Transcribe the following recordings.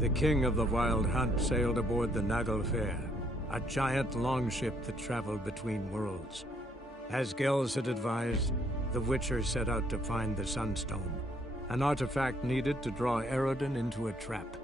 The king of the Wild Hunt sailed aboard the Naglfar, a giant longship that traveled between worlds. As Gels had advised, the Witcher set out to find the Sunstone, an artifact needed to draw Eredin into a trap.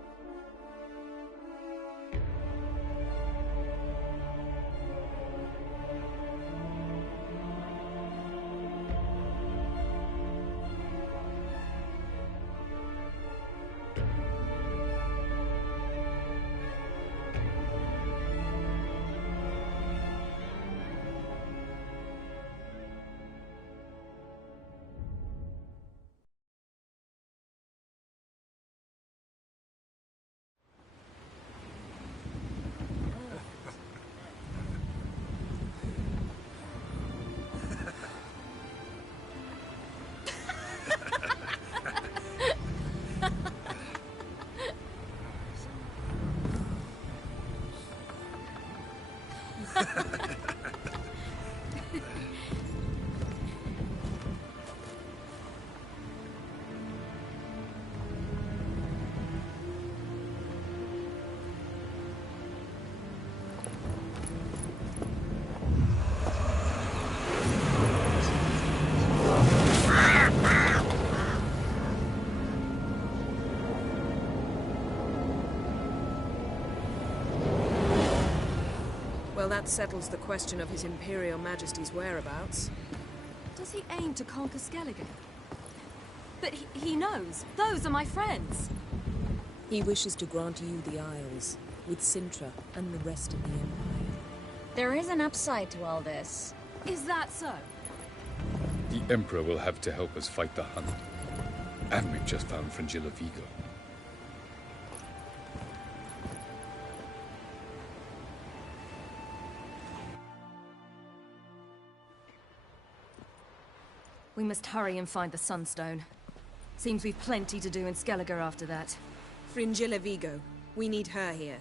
Well, that settles the question of His Imperial Majesty's whereabouts. Does he aim to conquer Skellige? But he knows. Those are my friends. He wishes to grant you the Isles, with Cintra and the rest of the Empire. There is an upside to all this. Is that so? The Emperor will have to help us fight the Hunt. And we've just found Fringilla Vigo. We must hurry and find the Sunstone. Seems we've plenty to do in Skellige after that. Fringilla Vigo. We need her here.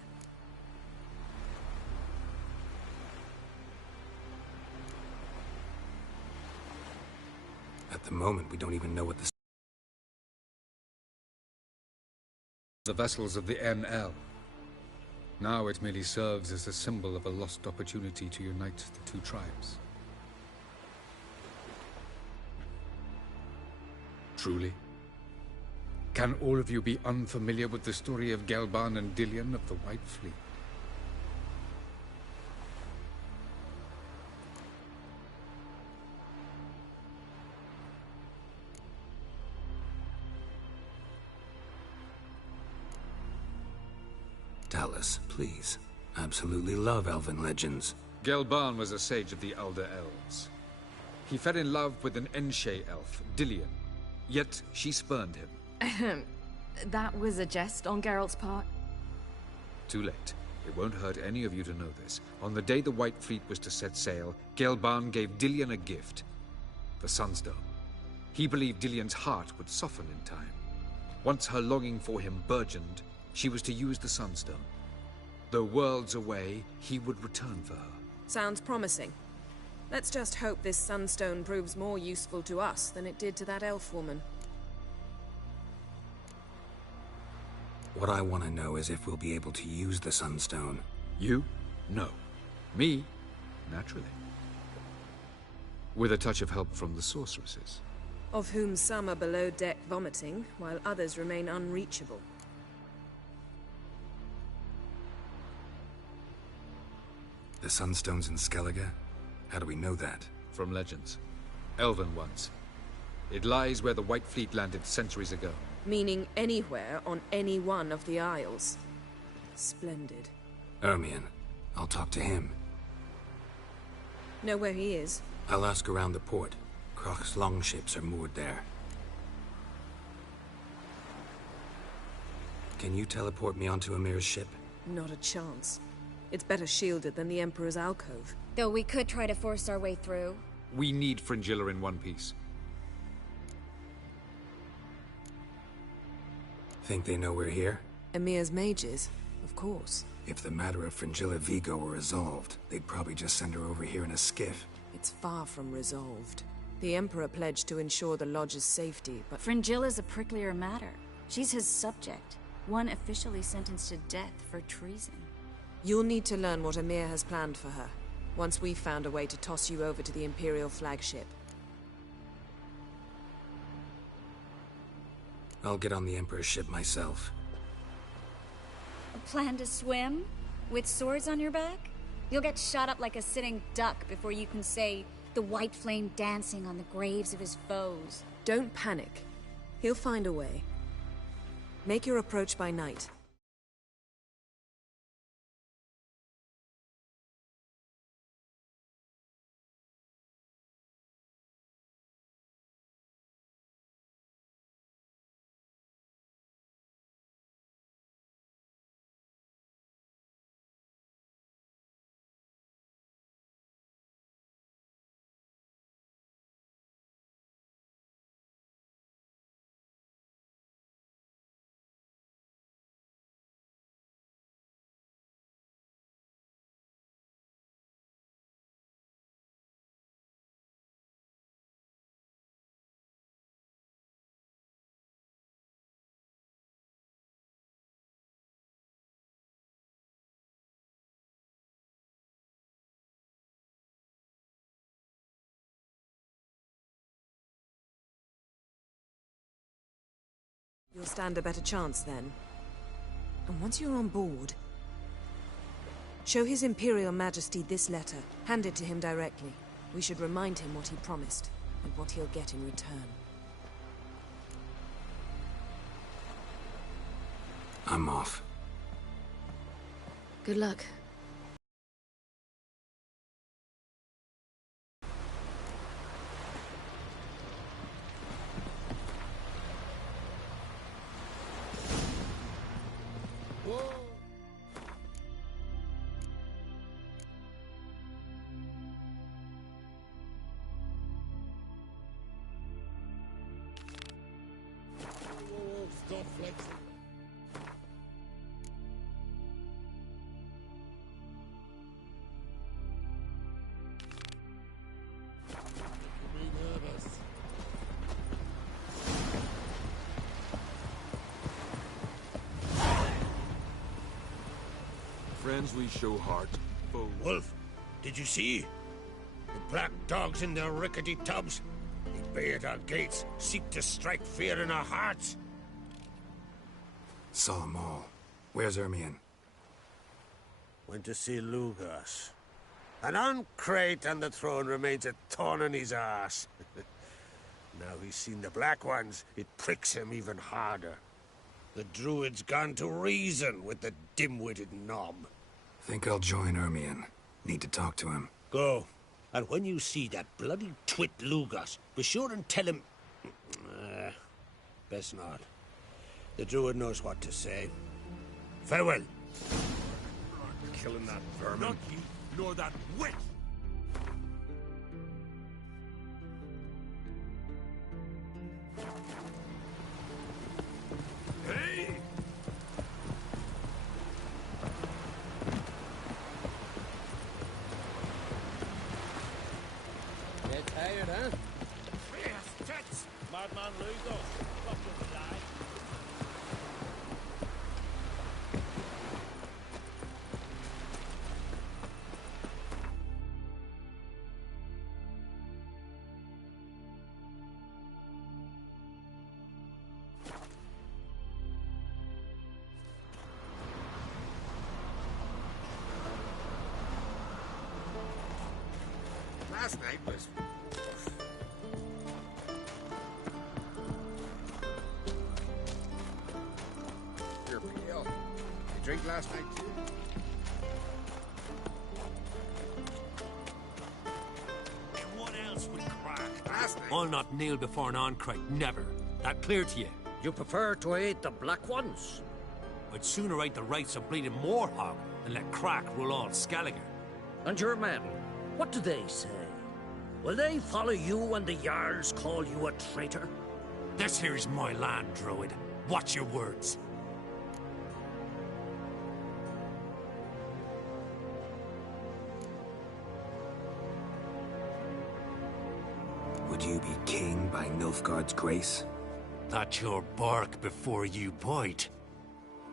At the moment, we don't even know what the vessels of the NL. Now it merely serves as a symbol of a lost opportunity to unite the two tribes. Truly? Can all of you be unfamiliar with the story of Gelban and Dillion of the White Fleet? Tell us, please. Absolutely love elven legends. Gelban was a sage of the Elder Elves. He fell in love with an Enshe elf, Dillion. Yet she spurned him. That was a jest on Geralt's part? Too late. It won't hurt any of you to know this. On the day the White Fleet was to set sail, Gelban gave Dillion a gift. The Sunstone. He believed Dillion's heart would soften in time. Once her longing for him burgeoned, she was to use the Sunstone. Though worlds away, he would return for her. Sounds promising. Let's just hope this Sunstone proves more useful to us than it did to that elf woman. What I want to know is if we'll be able to use the Sunstone. You? No. Me? Naturally. With a touch of help from the sorceresses. Of whom some are below deck vomiting, while others remain unreachable. The Sunstone's in Skellige? How do we know that? From legends. Elven ones. It lies where the White Fleet landed centuries ago. Meaning anywhere on any one of the Isles. Splendid. Ermion. I'll talk to him. Know where he is? I'll ask around the port. Croc's longships are moored there. Can you teleport me onto Amir's ship? Not a chance. It's better shielded than the Emperor's alcove. Though we could try to force our way through. We need Fringilla in one piece. Think they know we're here? Emir's mages, of course. If the matter of Fringilla Vigo were resolved, they'd probably just send her over here in a skiff. It's far from resolved. The Emperor pledged to ensure the Lodge's safety, but... Fringilla's a pricklier matter. She's his subject. One officially sentenced to death for treason. You'll need to learn what Emhyr has planned for her, once we've found a way to toss you over to the Imperial flagship. I'll get on the Emperor's ship myself. A plan to swim? With swords on your back? You'll get shot up like a sitting duck before you can say, "The white flame dancing on the graves of his foes." Don't panic. He'll find a way. Make your approach by night. You'll stand a better chance then. And once you're on board, show His Imperial Majesty this letter. Hand it to him directly. We should remind him what he promised, and what he'll get in return. I'm off. Good luck. Friends we show heart, foes. Wolf, did you see? The black dogs in their rickety tubs. They bay at our gates, seek to strike fear in our hearts. Saw them all. Where's Ermion? Went to see Lugas. An uncrate on the throne remains a thorn in his ass. Now he's seen the Black Ones, it pricks him even harder. The Druid's gone to reason with the dim-witted knob. Think I'll join Ermion. Need to talk to him. Go. And when you see that bloody twit Lugas, be sure and tell him... best not. The Druid knows what to say. Farewell. Killing that vermin. Not you, nor that witch! Hey! Get tired, huh? Yes, tits! Madman Lugo. Fucking die. Last night was... You're pale. You drink last night, too? And what else would crack? Last night? I'll not kneel before an Ahn'Craite, never. That clear to you? You prefer to aid the Black Ones? I'd sooner aid the rights of bleeding Morhog than let Crack rule all Skellige. And your men, what do they say? Will they follow you when the Jarls call you a traitor? This here's my land, Druid. Watch your words. Would you be king by Nilfgaard's grace? That's your bark before you bite.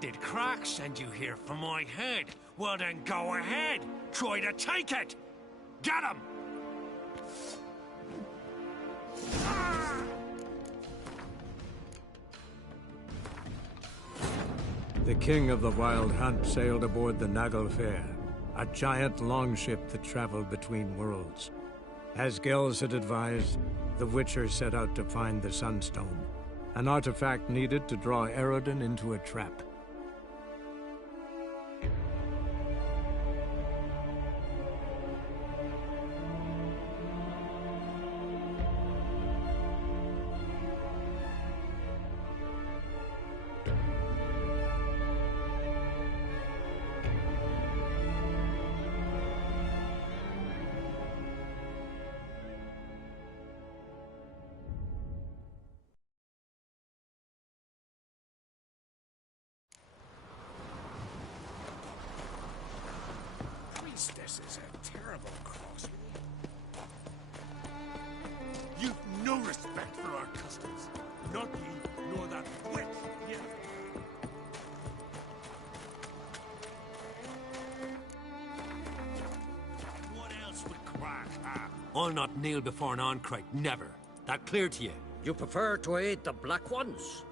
Did Crack send you here for my head? Well then go ahead. Try to take it. Get him! The king of the Wild Hunt sailed aboard the Naglfar, a giant longship that traveled between worlds. As Gels had advised, the Witcher set out to find the Sunstone, an artifact needed to draw Eredin into a trap. This is a terrible cross. You've no respect for our customs. Not ye, nor that witch. Yeah. What else would Crack have? I'll not kneel before an Ahn'Kreit, never. That clear to you? You prefer to aid the Black Ones?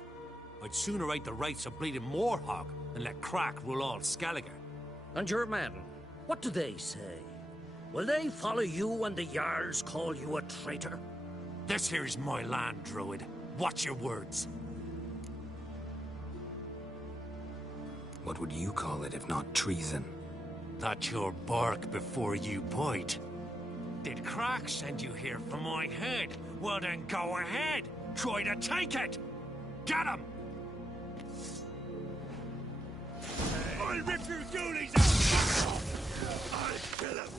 I'd sooner aid the rights of bleeding Morhog than let Crack rule all Skellige. And your men, what do they say? Will they follow you when the Jarls call you a traitor? This here's my land, Druid. Watch your words. What would you call it if not treason? That's your bark before you bite. Did Crack send you here for my head? Well then go ahead. Try to take it. Get him! I'll rip your goonies out! I'll kill him!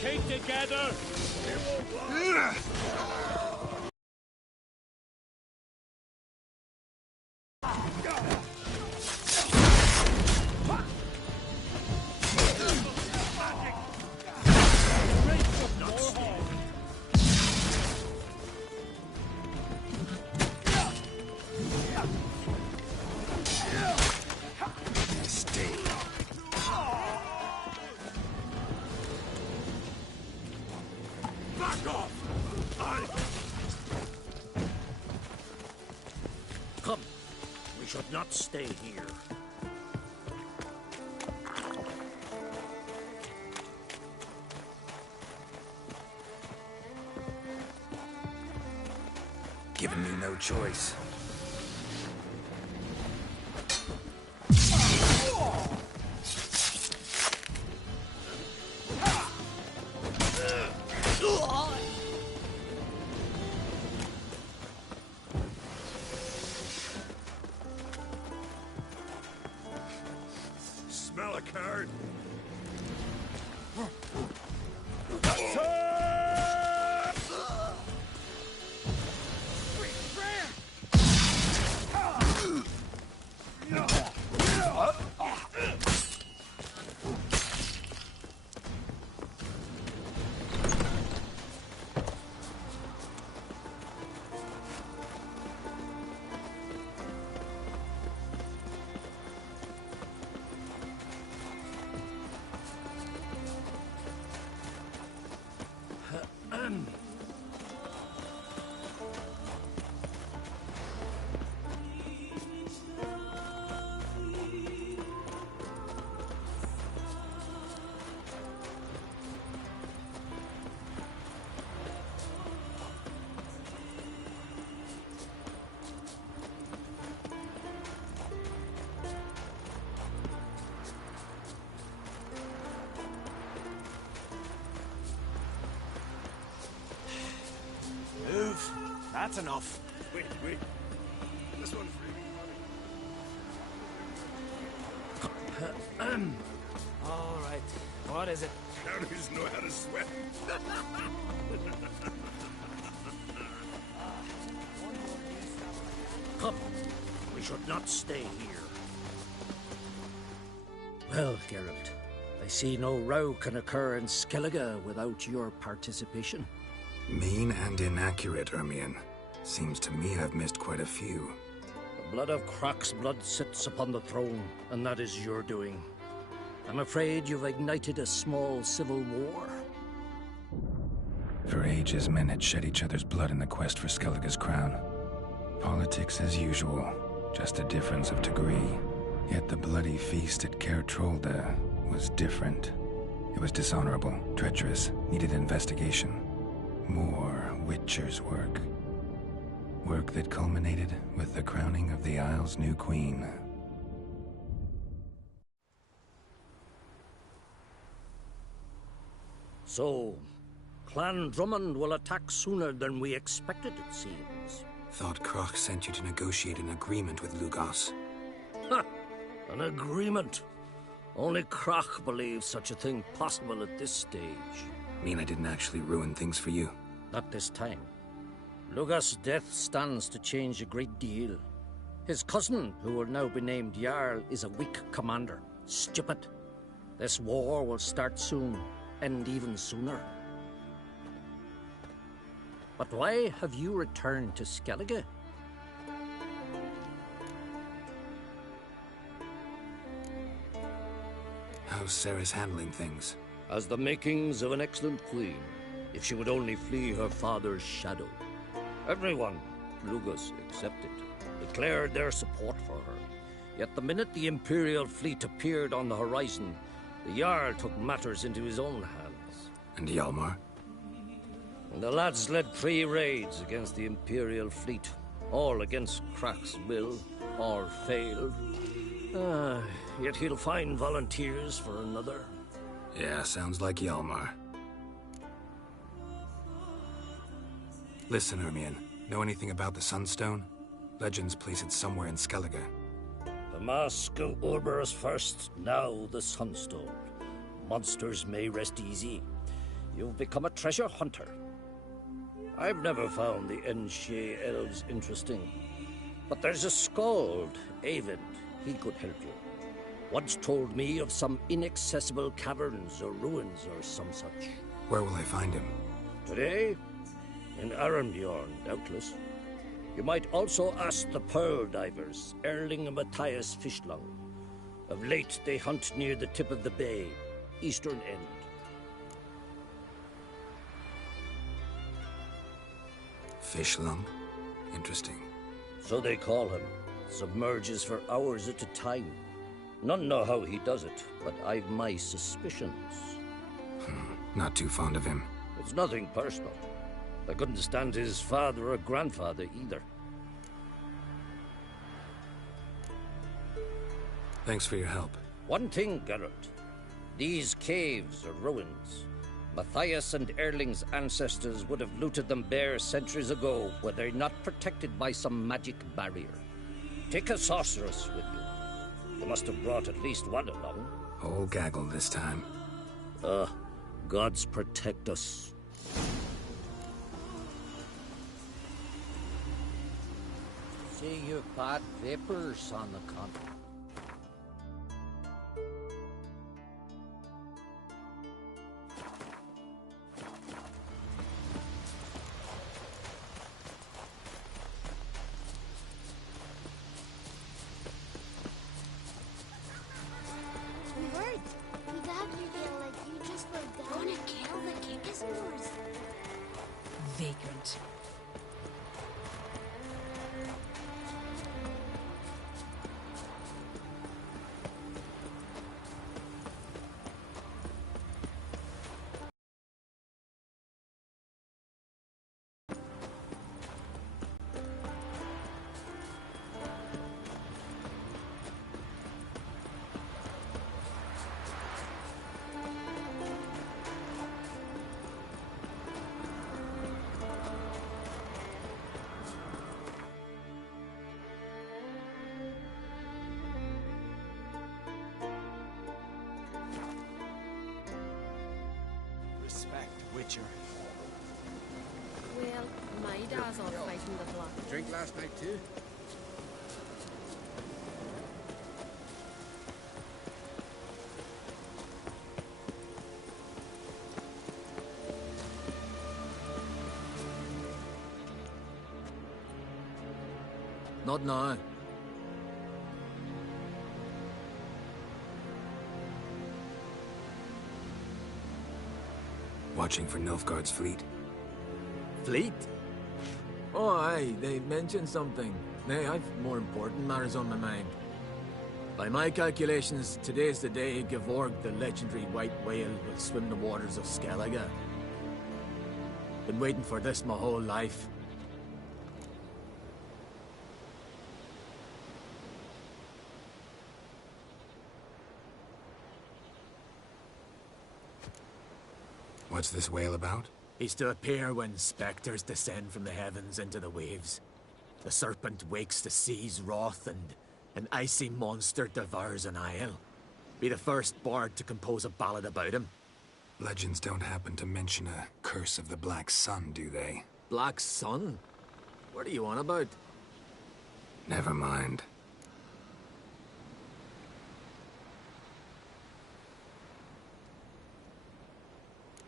Keep together! Come, we should not stay here. Given me no choice. Smell a card? Move. That's enough. Wait. This one free. All right. What is it? Counties know how to swim. Come. We should not stay here. Well, Geralt, I see no row can occur in Skellige without your participation. Mean and inaccurate, Ermion. Seems to me I've missed quite a few. The blood of Crach's blood sits upon the throne, and that is your doing. I'm afraid you've ignited a small civil war. For ages, men had shed each other's blood in the quest for Skellige's crown. Politics as usual, just a difference of degree. Yet the bloody feast at Caer Trolde was different. It was dishonorable, treacherous, needed investigation. More Witcher's work. Work that culminated with the crowning of the Isle's new queen. So, Clan Drummond will attack sooner than we expected, it seems. Thought Crach sent you to negotiate an agreement with Lugos. Ha! An agreement? Only Crach believes such a thing possible at this stage. Mean I didn't actually ruin things for you? Not this time. Lugos' death stands to change a great deal. His cousin, who will now be named Jarl, is a weak commander. Stupid. This war will start soon, end even sooner. But why have you returned to Skellige? How's Sarah's handling things? As the makings of an excellent queen, if she would only flee her father's shadow. Everyone, Lugos excepted, declared their support for her. Yet the minute the Imperial fleet appeared on the horizon, the Jarl took matters into his own hands. And Hjalmar? And the lads led 3 raids against the Imperial fleet, all against Crach's will, all failed. Yet he'll find volunteers for another. Yeah, sounds like Hjalmar. Listen, Ermion. Know anything about the Sunstone? Legends place it somewhere in Skellige. The Mask of Orberus first, now the Sunstone. Monsters may rest easy. You've become a treasure hunter. I've never found the Enshe elves interesting. But there's a skald, Eyvind. He could help you. Once told me of some inaccessible caverns or ruins or some such. Where will I find him? Today? In Arenbjorn, doubtless. You might also ask the Pearl Divers, Erling and Matthias Fishlung. Of late, they hunt near the tip of the bay, eastern end. Fishlung? Interesting. So they call him. Submerges for hours at a time. None know how he does it, but I've my suspicions. Not too fond of him. It's nothing personal. I couldn't stand his father or grandfather either. Thanks for your help. One thing, Geralt. These caves are ruins. Matthias and Erling's ancestors would have looted them bare centuries ago were they not protected by some magic barrier. Take a sorceress with you. They must have brought at least one along. Whole gaggle this time. Gods protect us. See you've got vapors on the continent. Vagrant. Witcher. Well, my dad's all fighting the block. Drink last night too? Not now. Watching for Nilfgaard's fleet. Fleet? Oh, aye, they mentioned something. Nay, I've more important matters on my mind. By my calculations, today's the day Gevorg, the legendary white whale, will swim the waters of Skellige. Been waiting for this my whole life. What's this whale about? He's to appear when spectres descend from the heavens into the waves. The serpent wakes the sea's wrath, and an icy monster devours an isle. Be the first bard to compose a ballad about him. Legends don't happen to mention a curse of the Black Sun, do they? Black Sun? What are you on about? Never mind.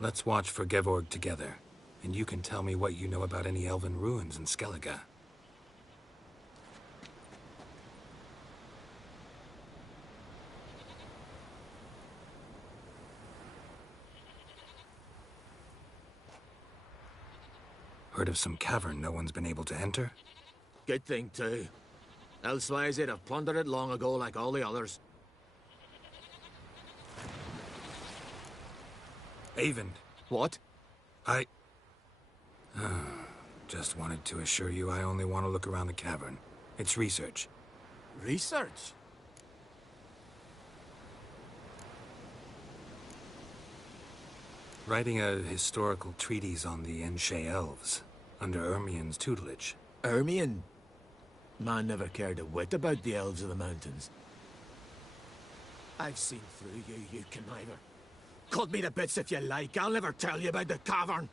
Let's watch for Gevorg together, and you can tell me what you know about any elven ruins in Skellige. Heard of some cavern no one's been able to enter? Good thing, too. Elsewise, they'd have plundered it long ago like all the others. Eyvind. What? Just wanted to assure you I only want to look around the cavern. It's research. Research? Writing a historical treatise on the Enshe elves, under Ermien's tutelage. Ermien? Man never cared a whit about the elves of the mountains. I've seen through you, you conniver. Cut me to bits if you like, I'll never tell you about the cavern.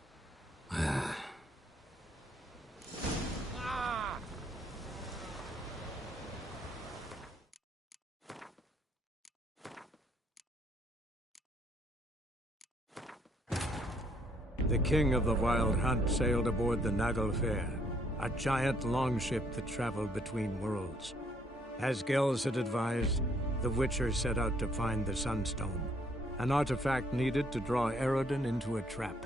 The king of the Wild Hunt sailed aboard the Naglfar, a giant longship that traveled between worlds. As Gels had advised, the Witcher set out to find the Sunstone, an artifact needed to draw Eredin into a trap.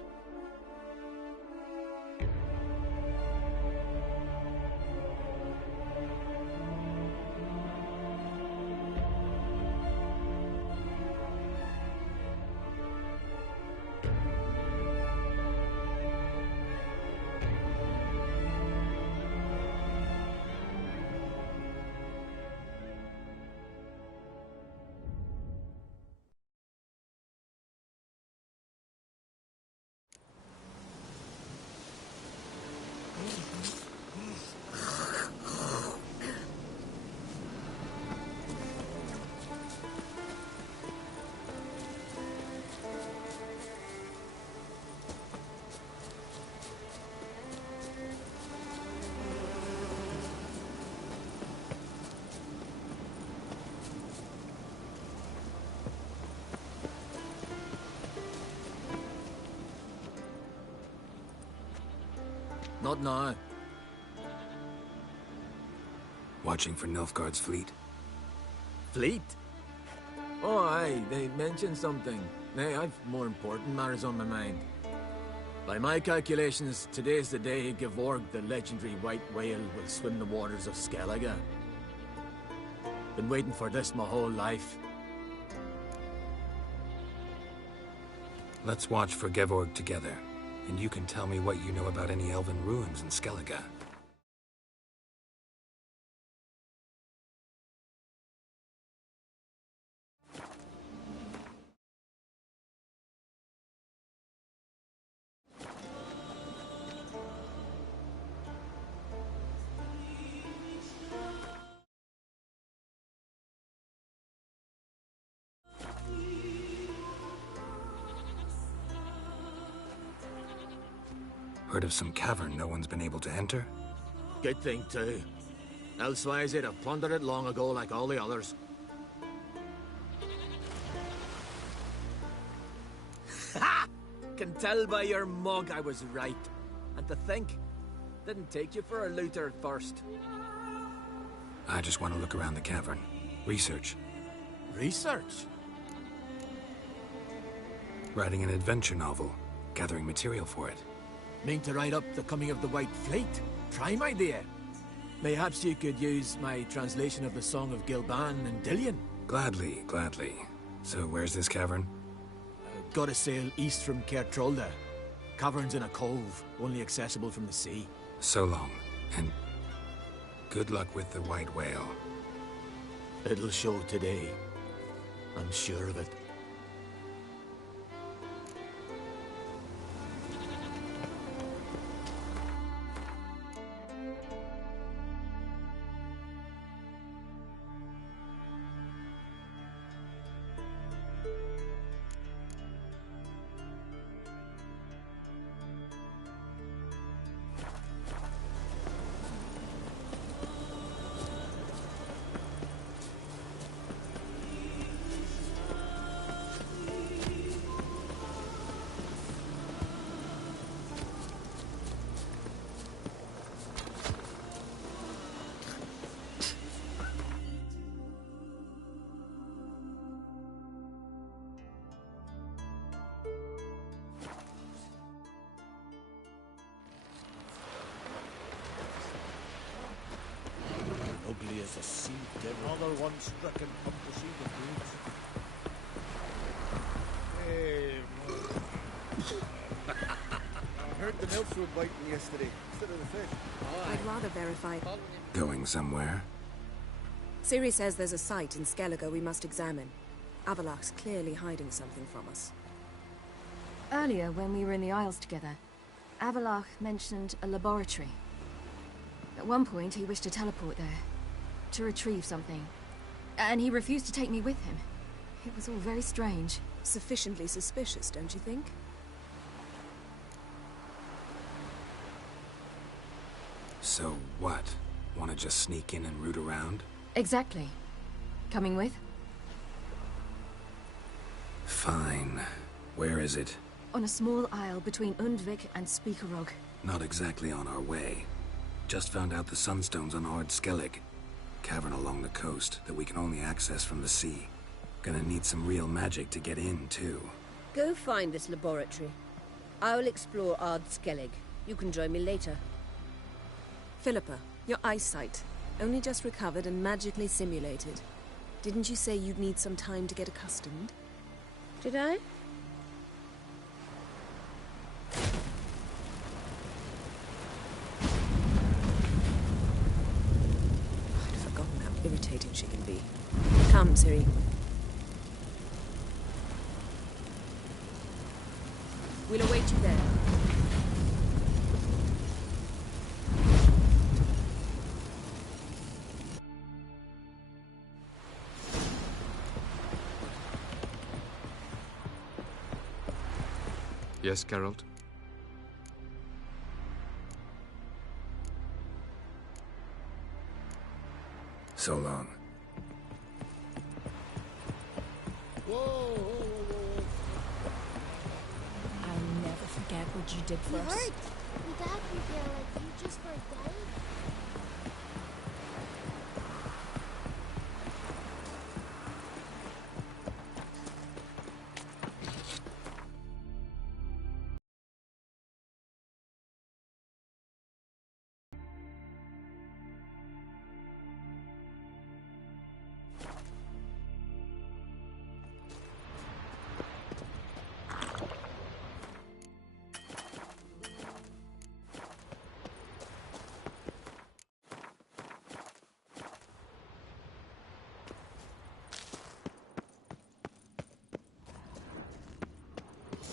Not now. Watching for Nilfgaard's fleet. Fleet? Oh, aye, they mentioned something. Nay, I've more important matters on my mind. By my calculations, today's the day Gevorg, the legendary white whale, will swim the waters of Skellige. Been waiting for this my whole life. Let's watch for Gevorg together, and you can tell me what you know about any elven ruins in Skellige. Heard of some cavern no one's been able to enter? Good thing, too. Elsewise, they'd have plundered it long ago like all the others. Ha! Can tell by your mug I was right. And to think, didn't take you for a looter at first. I just want to look around the cavern. Research. Research? Writing an adventure novel. Gathering material for it. Mean to write up the coming of the White Fleet? Prime idea. Mayhaps you could use my translation of the Song of Gilban and Dillion. Gladly, gladly. So where's this cavern? Gotta sail east from Caer Trolda. Cavern's in a cove, only accessible from the sea. So long, and good luck with the white whale. It'll show today. I'm sure of it. Ugly as a sea devil. Another one stricken from the sea of I heard the nymphs were biting yesterday instead of the fish. I'd rather verify. Going somewhere? Ciri says there's a site in Skellige we must examine. Avallac'h's clearly hiding something from us. Earlier, when we were in the Isles together, Avallac'h mentioned a laboratory. At one point, he wished to teleport there, to retrieve something. And he refused to take me with him. It was all very strange. Sufficiently suspicious, don't you think? So what? Want to just sneak in and root around? Exactly. Coming with? Fine. Where is it? On a small isle between Undvik and Speakerog. Not exactly on our way. Just found out the Sunstone's on Ard Skellig. Cavern along the coast that we can only access from the sea. Gonna need some real magic to get in, too. Go find this laboratory. I'll explore Ard Skellig. You can join me later. Philippa, your eyesight. Only just recovered and magically simulated. Didn't you say you'd need some time to get accustomed? Did I? I'd forgotten how irritating she can be. Come, Ciri. We'll await you there. Yes, Geralt? So long. Whoa, whoa, whoa, whoa. I'll never forget what you did for us. Hurt? Without you there, like you just for a day?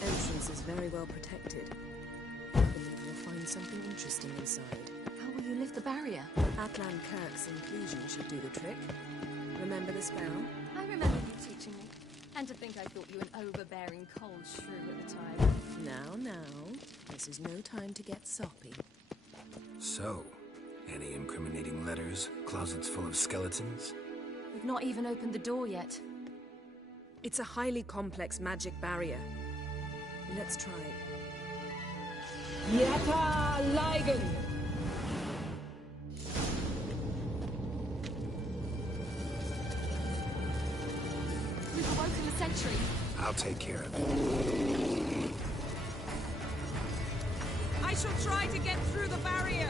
Entrance is very well protected. I believe you'll find something interesting inside. How will you lift the barrier? Atlan Kirk's inclusion should do the trick. Remember the spell? I remember you teaching me. And to think I thought you an overbearing cold shrew at the time. Now. This is no time to get soppy. So, any incriminating letters? Closets full of skeletons? We've not even opened the door yet. It's a highly complex magic barrier. Let's try. Yata Ligen! We've awoken the sentry. I'll take care of it. I shall try to get through the barrier.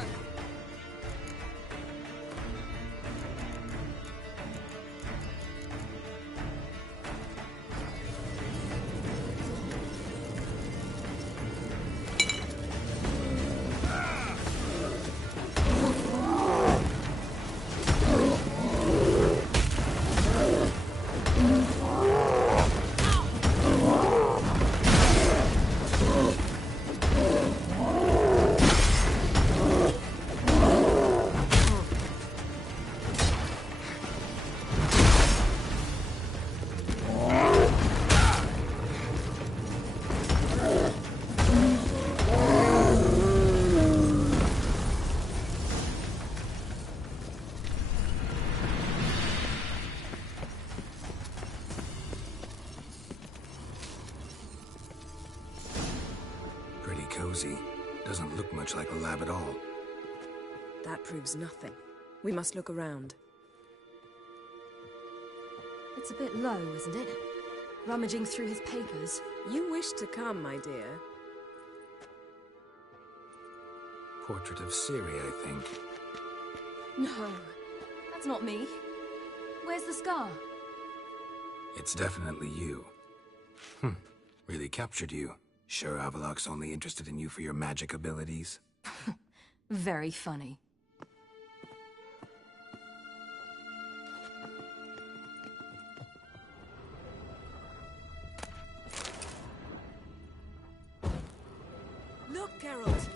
Cozy. Doesn't look much like a lab at all. That proves nothing. We must look around. It's a bit low, isn't it? Rummaging through his papers. You wish to come, my dear. Portrait of Ciri, I think. No, that's not me. Where's the scar? It's definitely you. Really captured you. Sure Avallac'h's only interested in you for your magic abilities? Very funny. Look, Geralt!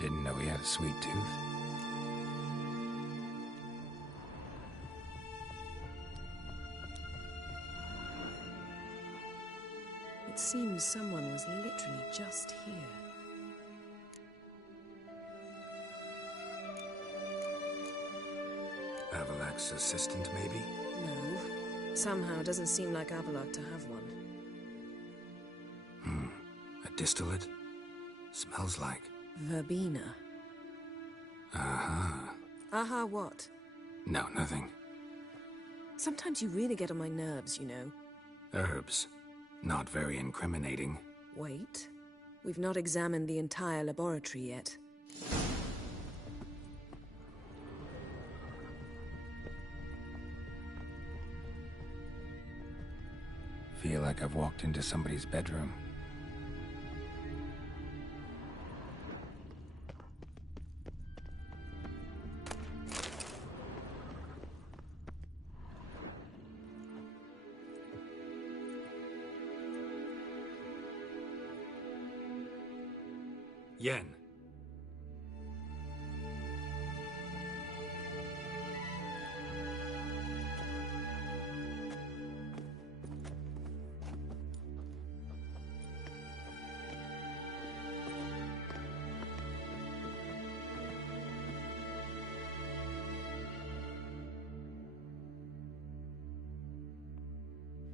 Didn't know he had a sweet tooth. It seems someone was literally just here. Avallac'h's assistant, maybe? No. Somehow it doesn't seem like Avallac'h to have one. A distillate? Smells like... Verbena. Aha. Aha what? No, nothing. Sometimes you really get on my nerves, you know. Herbs. Not very incriminating. Wait. We've not examined the entire laboratory yet. Feel like I've walked into somebody's bedroom. Yen.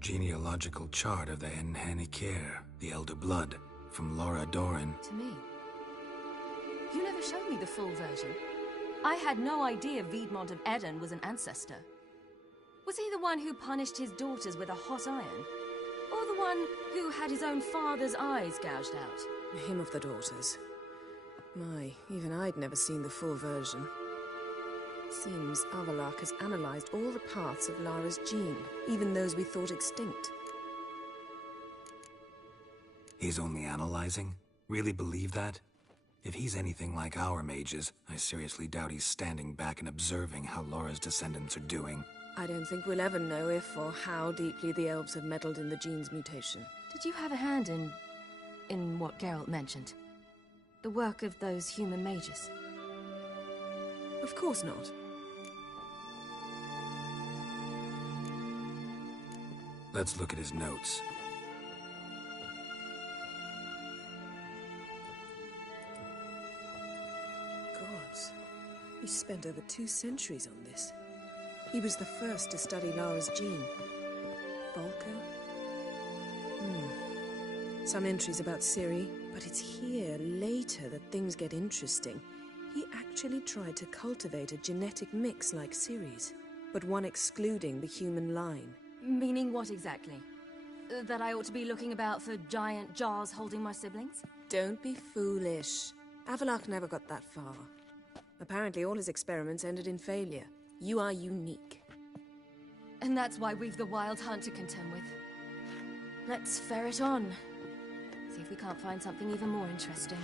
Genealogical chart of the Enhanikir, the Elder Blood, from Laura Doran. To me. You never showed me the full version. I had no idea Viedmont of Eden was an ancestor. Was he the one who punished his daughters with a hot iron? Or the one who had his own father's eyes gouged out? Him of the daughters. My, even I'd never seen the full version. Seems Avallac'h has analyzed all the parts of Lara's gene, even those we thought extinct. He's only analyzing? Really believe that? If he's anything like our mages, I seriously doubt he's standing back and observing how Laura's descendants are doing. I don't think we'll ever know if or how deeply the elves have meddled in the gene's mutation. Did you have a hand in what Geralt mentioned? The work of those human mages? Of course not. Let's look at his notes. He spent over 2 centuries on this. He was the first to study Lara's gene. Volko? Some entries about Ciri, but it's here, later, that things get interesting. He actually tried to cultivate a genetic mix like Ciri's, but one excluding the human line. Meaning what exactly? That I ought to be looking about for giant jars holding my siblings? Don't be foolish. Avallac'h never got that far. Apparently all his experiments ended in failure. You are unique. And that's why we've the Wild Hunt to contend with. Let's ferret on. See if we can't find something even more interesting.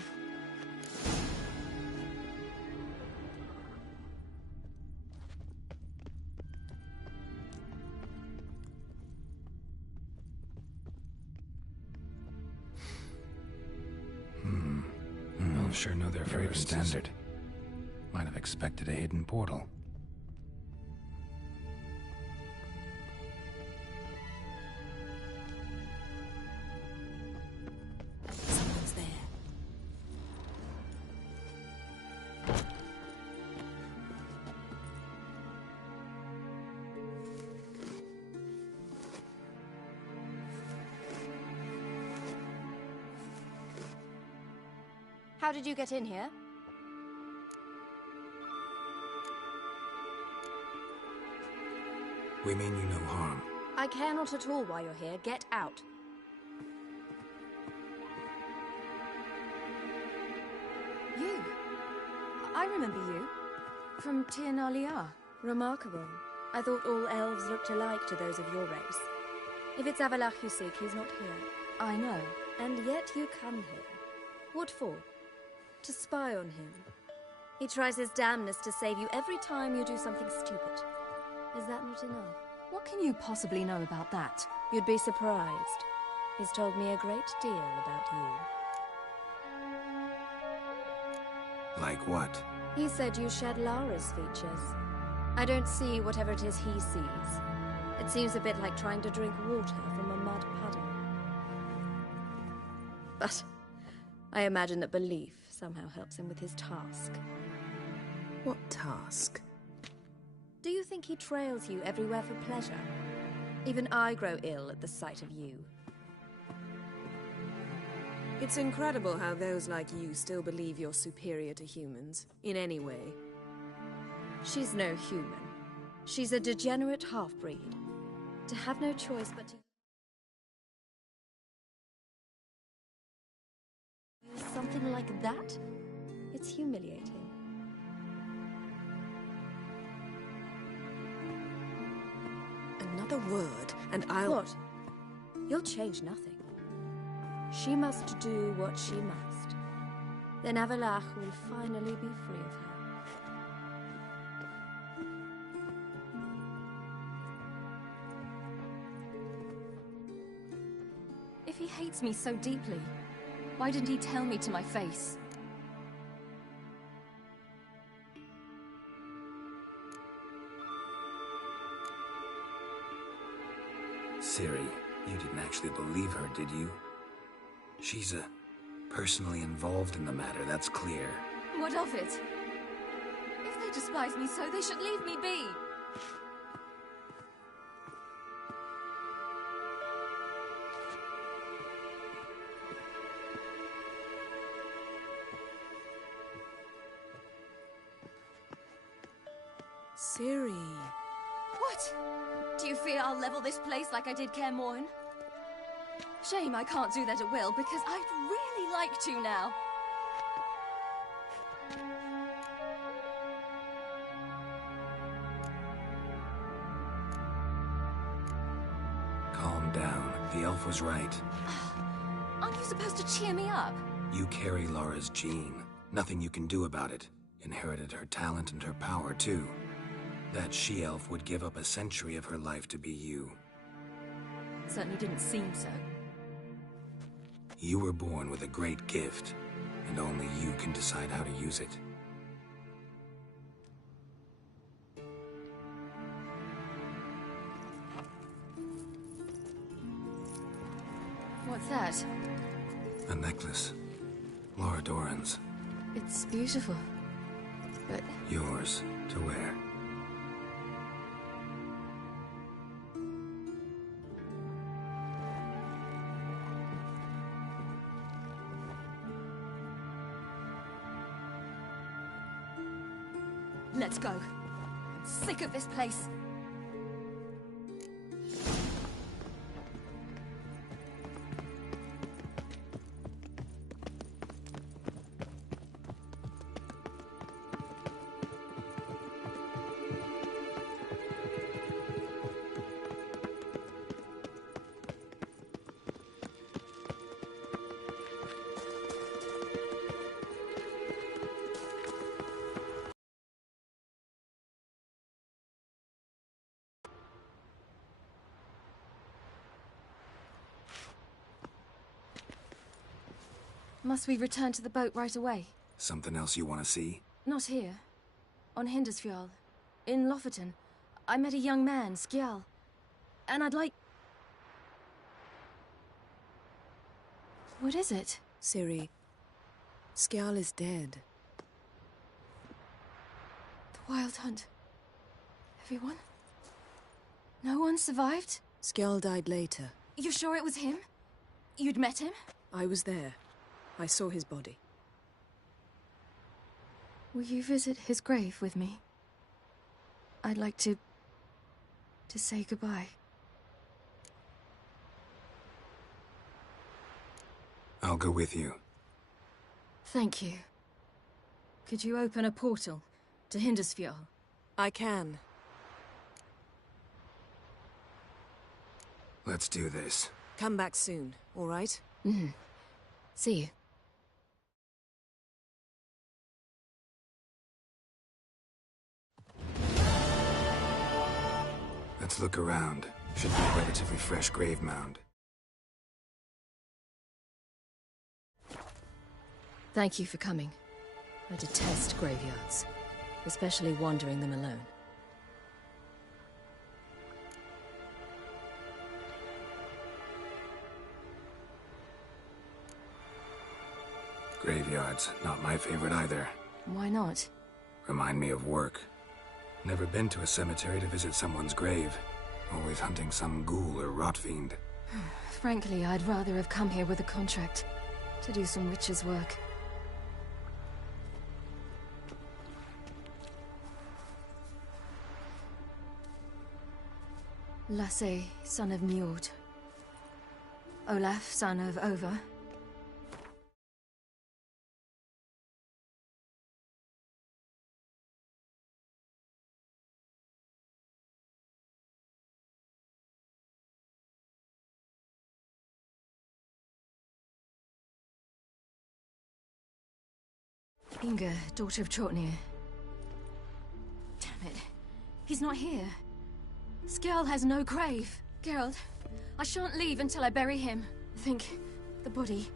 Elves sure know their very standard. Might have expected a hidden portal. Someone's there. How did you get in here? We mean you no harm. I care not at all why you're here. Get out. You? I remember you. From Tir na Liar. Remarkable. I thought all elves looked alike to those of your race. If it's Avallac'h you seek, he's not here. I know. And yet you come here. What for? To spy on him. He tries his damnedest to save you every time you do something stupid. Is that not enough? What can you possibly know about that? You'd be surprised. He's told me a great deal about you. Like what? He said you shared Lara's features. I don't see whatever it is he sees. It seems a bit like trying to drink water from a mud puddle. But I imagine that belief somehow helps him with his task. What task? Do you think he trails you everywhere for pleasure? Even I grow ill at the sight of you. It's incredible how those like you still believe you're superior to humans, in any way. She's no human. She's a degenerate half-breed. To have no choice but to use something like that? It's humiliating. Another word, and I'll... What? You'll change nothing. She must do what she must. Then Avallac'h will finally be free of her. If he hates me so deeply, why didn't he tell me to my face? Ciri, you didn't actually believe her, did you? She's personally involved in the matter, that's clear. What of it? If they despise me so, they should leave me be. Ciri. What? Do you fear I'll level this place like I did Kaer Morhen? Shame I can't do that at will, because I'd really like to now. Calm down. The elf was right. Aren't you supposed to cheer me up? You carry Lara's gene. Nothing you can do about it. Inherited her talent and her power, too. That she-elf would give up a century of her life to be you. Certainly didn't seem so. You were born with a great gift, and only you can decide how to use it. What's that? A necklace. Lara Doran's. It's beautiful. But... Yours to wear. Let's go. I'm sick of this place. Must we return to the boat right away? Something else you want to see? Not here. On Hindersfjall. In Lofoten. I met a young man, Skjal. And I'd like... What is it? Ciri, Skjal is dead. The Wild Hunt. Everyone? No one survived? Skjal died later. You sure it was him? You'd met him? I was there. I saw his body. Will you visit his grave with me? I'd like to say goodbye. I'll go with you. Thank you. Could you open a portal to Hindersfjall? I can. Let's do this. Come back soon, all right? Mm-hmm. See you. Let's look around. Should be a relatively fresh grave mound. Thank you for coming. I detest graveyards, especially wandering them alone. Graveyards, not my favorite either. Why not? Remind me of work. Never been to a cemetery to visit someone's grave. Always hunting some ghoul or rot fiend. Frankly, I'd rather have come here with a contract to do some witch's work. Lasse, son of Njord. Olaf, son of Over. Inga, daughter of Trotnir. Damn it. He's not here. Skjal has no grave. Geralt, I shan't leave until I bury him. Think, the body.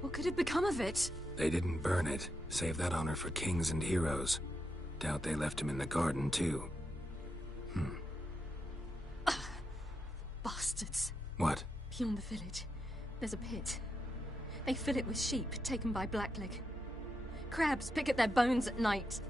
What could have become of it? They didn't burn it. Save that honor for kings and heroes. Doubt they left him in the garden, too. Bastards. What? Beyond the village, there's a pit. They fill it with sheep taken by Blackleg. Crabs pick at their bones at night.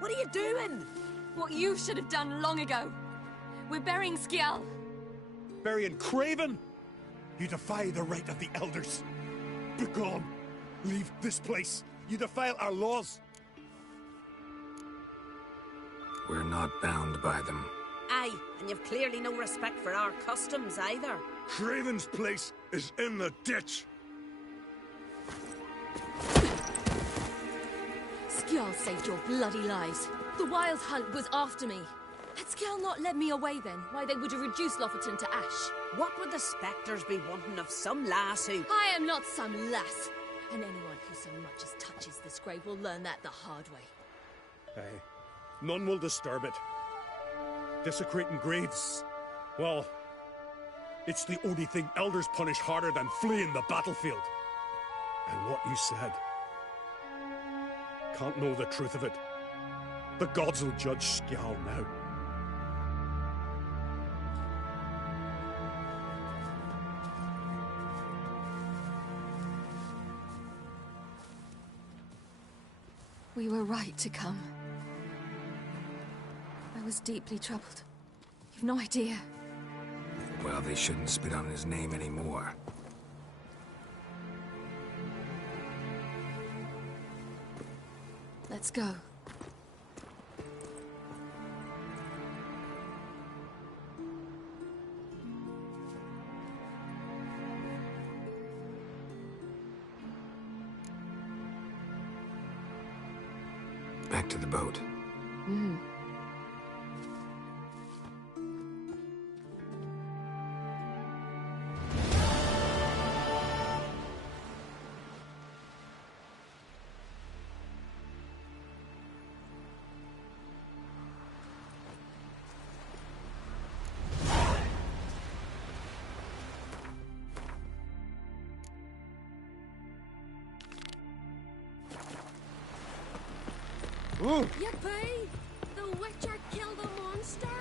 What are you doing? What you should have done long ago. We're burying Skjal. Burying Craven? You defy the right of the elders. Begone. Leave this place. You defile our laws. We're not bound by them. Aye, and you've clearly no respect for our customs either. Craven's place is in the ditch. Skjall saved your bloody lives. The Wild Hunt was after me. Had Skjall not led me away then, why they would have reduced Lofoten to ash. What would the spectres be wanting of some lass who... I am not some lass. And anyone who so much as touches this grave will learn that the hard way. Aye. None will disturb it. Desecrating graves, well, it's the only thing elders punish harder than fleeing the battlefield. And what you said, can't know the truth of it. The gods will judge Skjall now. We were right to come. I was deeply troubled. You've no idea. Well, they shouldn't spit on his name anymore. Let's go. Back to the boat. Yippee! The Witcher killed a monster!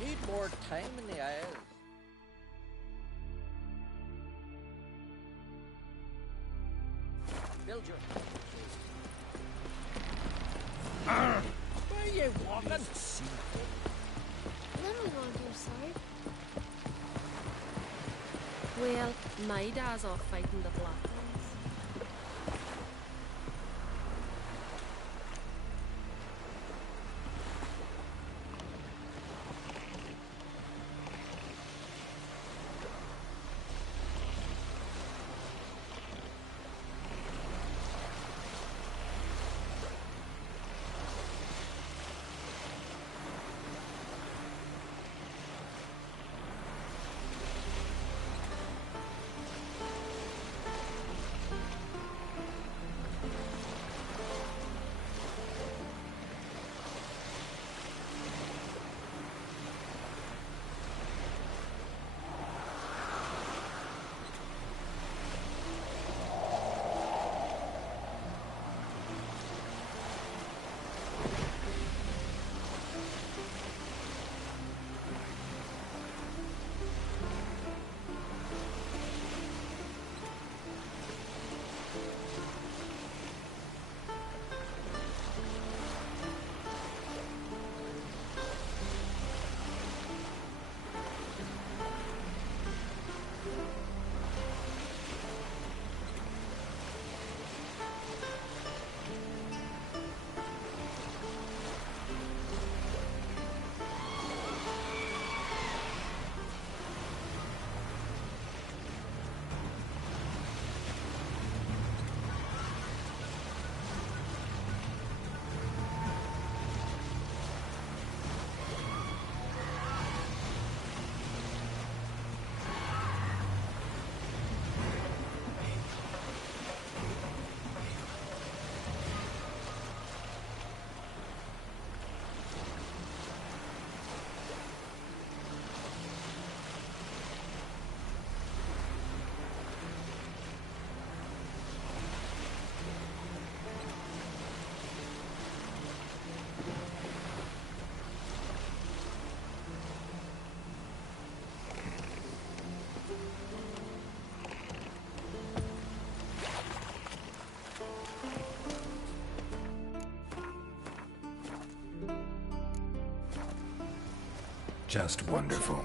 We need more time in the Isles. Build your... Where are you walking? Then we won't do sorry. Well, my dad's off fighting the Black Ones. Just wonderful.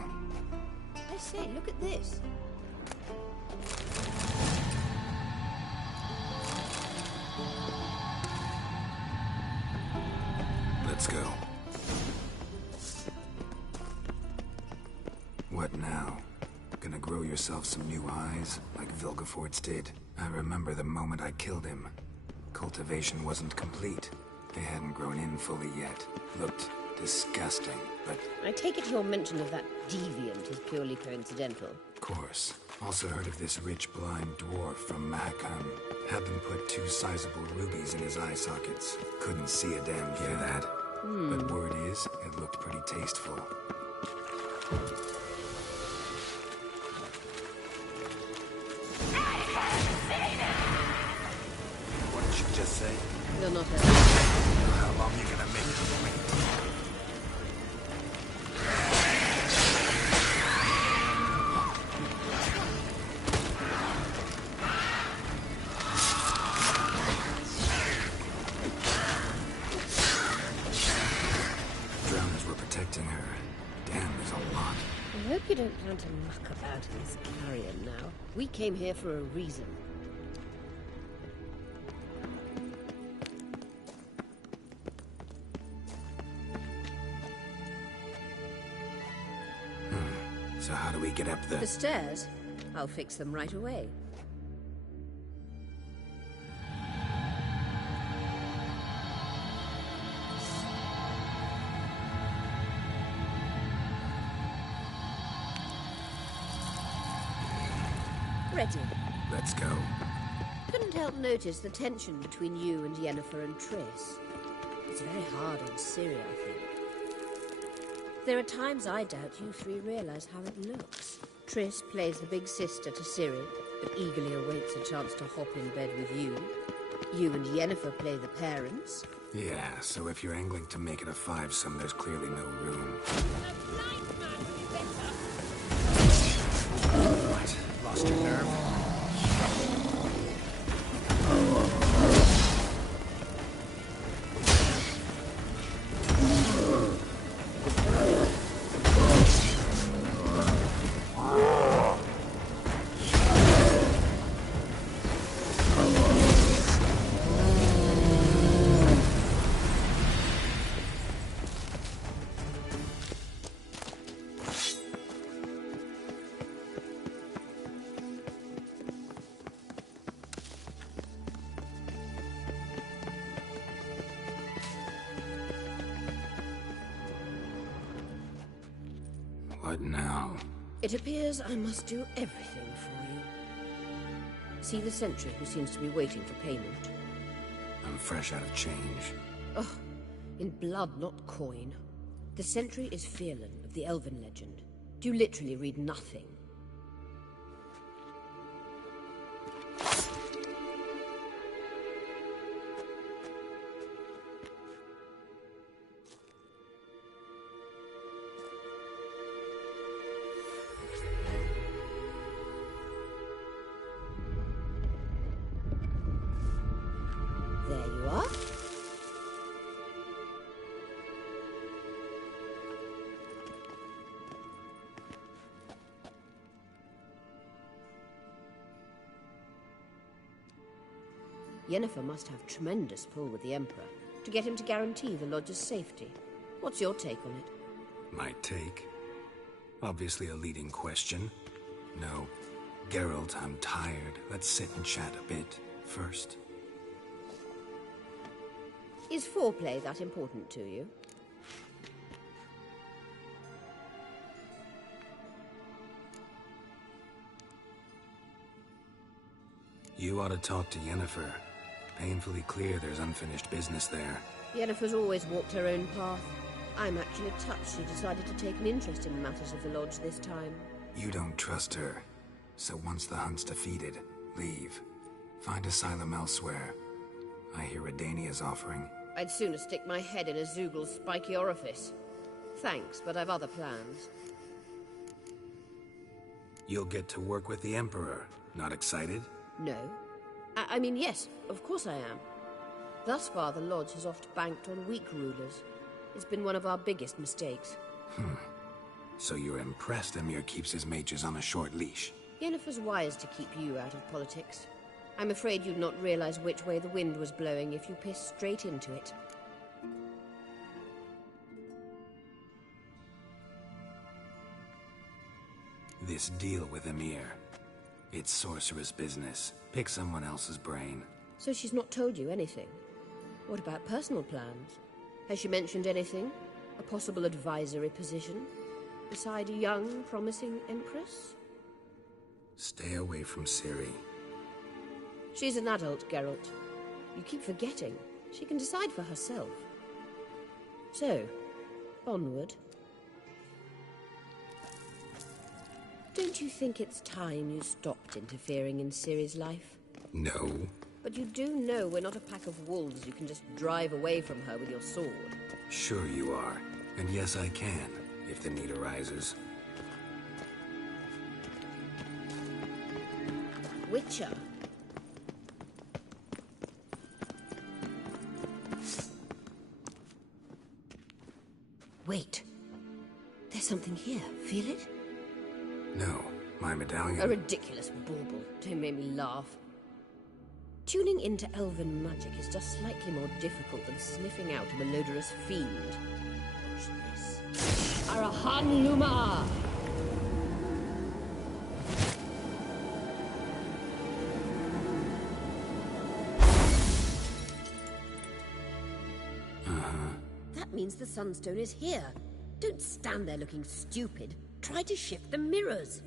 I say, look at this. Let's go. What now? gonna grow yourself some new eyes, like Vilgefortz did? I remember the moment I killed him. Cultivation wasn't complete. They hadn't grown in fully yet. Looked disgusting, but... I take it your mention of that deviant is purely coincidental. Of course. Also heard of this rich blind dwarf from Mahakam. Had them put 2 sizable rubies in his eye sockets. Couldn't see a damn thing. Hear that? But word is, it looked pretty tasteful. What did you just say? You're not a... How long you gonna make me wait? Drowners were protecting her. Damn, there's a lot. I hope you don't plan to muck about in this carrion now. We came here for a reason. So how do we get up The stairs? I'll fix them right away. Ready. Let's go. Couldn't help notice the tension between you and Yennefer and Triss. It's very hard on Ciri, I think. There are times I doubt you three realize how it looks. Triss plays the big sister to Ciri, but eagerly awaits a chance to hop in bed with you. You and Yennefer play the parents. Yeah, so if you're angling to make it a 5-some, there's clearly no room. What? Lost your nerve? What now? It appears I must do everything for you. See the sentry who seems to be waiting for payment? I'm fresh out of change. Oh, in blood, not coin. The sentry is Fierlan of the Elven legend. Do you literally read nothing? There you are. Yennefer must have tremendous pull with the Emperor to get him to guarantee the Lodge's safety. What's your take on it? My take? Obviously a leading question. No. Geralt, I'm tired. Let's sit and chat a bit first. Is foreplay that important to you? You ought to talk to Yennefer. Painfully clear there's unfinished business there. Yennefer's always walked her own path. I'm actually touched she decided to take an interest in matters of the Lodge this time. You don't trust her. So once the hunt's defeated, leave. Find asylum elsewhere. I hear Redania's offering. I'd sooner stick my head in a Zoogl's spiky orifice. Thanks, but I've other plans. You'll get to work with the Emperor. Not excited? No. I mean, yes, of course I am. Thus far, the Lodge has oft banked on weak rulers. It's been one of our biggest mistakes. So you're impressed Emir keeps his mages on a short leash? Yennefer's wise to keep you out of politics. I'm afraid you'd not realize which way the wind was blowing if you pissed straight into it. This deal with Emir. It's sorceress business. Pick someone else's brain. So she's not told you anything? What about personal plans? Has she mentioned anything? A possible advisory position? Beside a young, promising empress? Stay away from Ciri. She's an adult, Geralt. You keep forgetting. She can decide for herself. So, onward. Don't you think it's time you stopped interfering in Ciri's life? No. But you do know we're not a pack of wolves you can just drive away from her with your sword. Sure you are. And yes, I can, if the need arises. Witcher. Wait. There's something here. Feel it? No, my medallion. A ridiculous bauble. Don't make me laugh. Tuning into elven magic is just slightly more difficult than sniffing out a malodorous fiend. Watch this. Arahan Luma! That means the Sunstone is here. Don't stand there looking stupid. Try to shift the mirrors.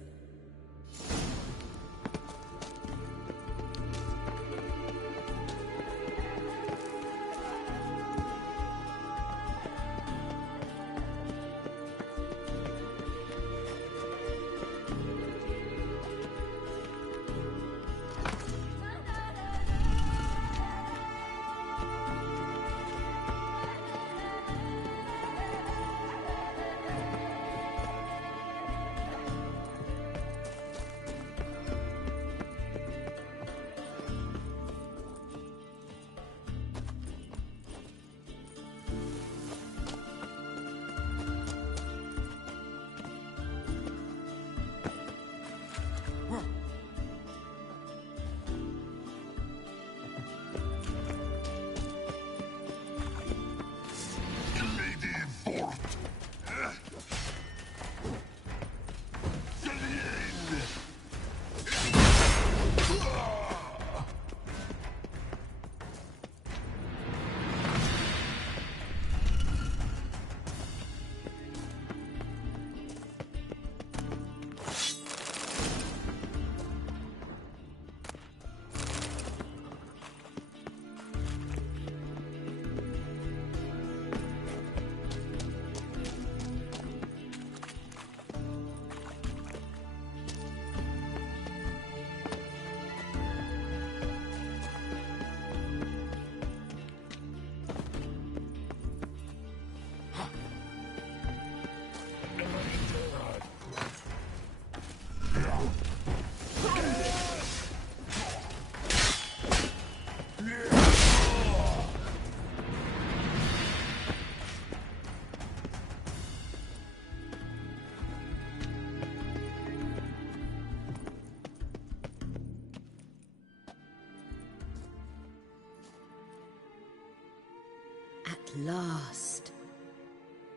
At last.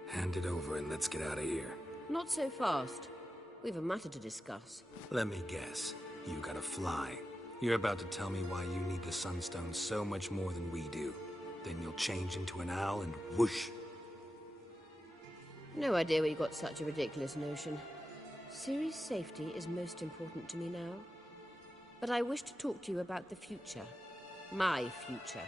Hand it over and let's get out of here. Not so fast. We've a matter to discuss. Let me guess. You gotta fly. You're about to tell me why you need the Sunstone so much more than we do. Then you'll change into an owl and whoosh. No idea where you got such a ridiculous notion. Ciri's safety is most important to me now. But I wish to talk to you about the future. My future.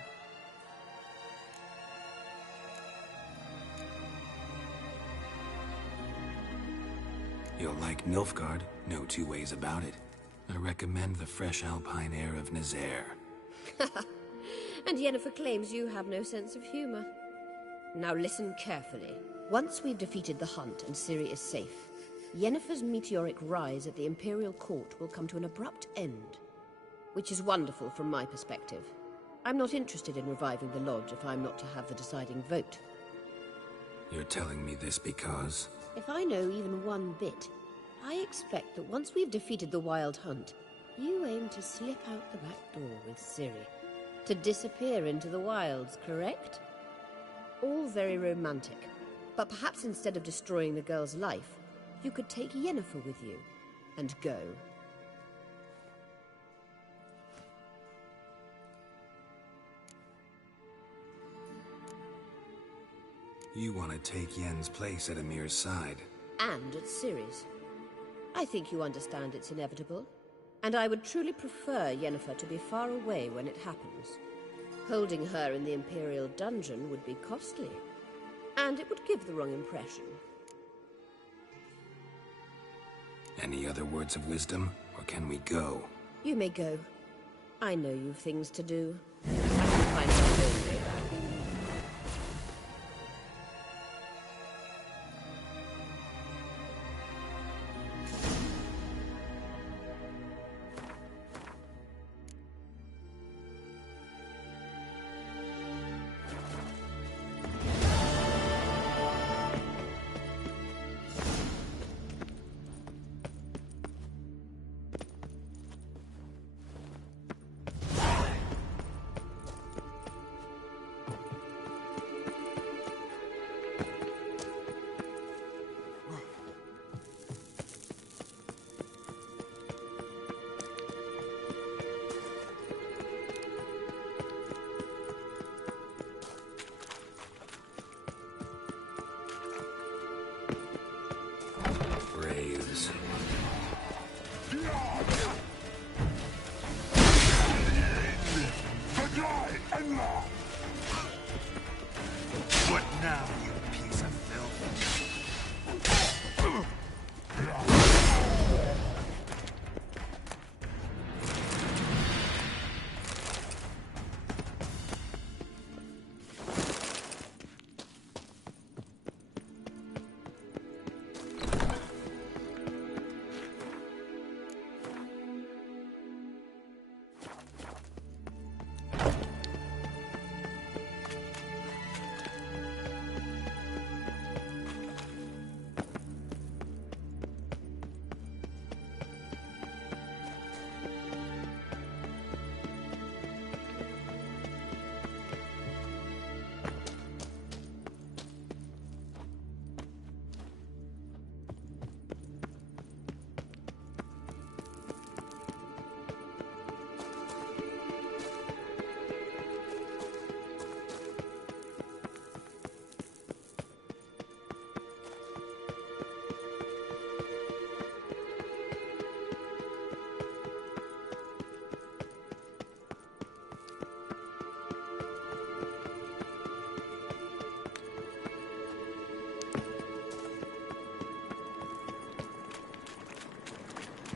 You'll like Nilfgaard, no two ways about it. I recommend the fresh alpine air of Nazaire. And Yennefer claims you have no sense of humor. Now listen carefully. Once we've defeated the Hunt and Ciri is safe, Yennefer's meteoric rise at the Imperial Court will come to an abrupt end. Which is wonderful from my perspective. I'm not interested in reviving the Lodge if I'm not to have the deciding vote. You're telling me this because... If I know even one bit, I expect that once we've defeated the Wild Hunt, you aim to slip out the back door with Ciri. To disappear into the wilds, correct? All very romantic. But perhaps instead of destroying the girl's life, you could take Yennefer with you. and go. You want to take Yen's place at Emir's side. And at Ciri's. I think you understand it's inevitable. And I would truly prefer Yennefer to be far away when it happens. Holding her in the Imperial dungeon would be costly. And it would give the wrong impression. Any other words of wisdom, or can we go? You may go. I know you've things to do. I can find my own way back. What now, you piece of filth?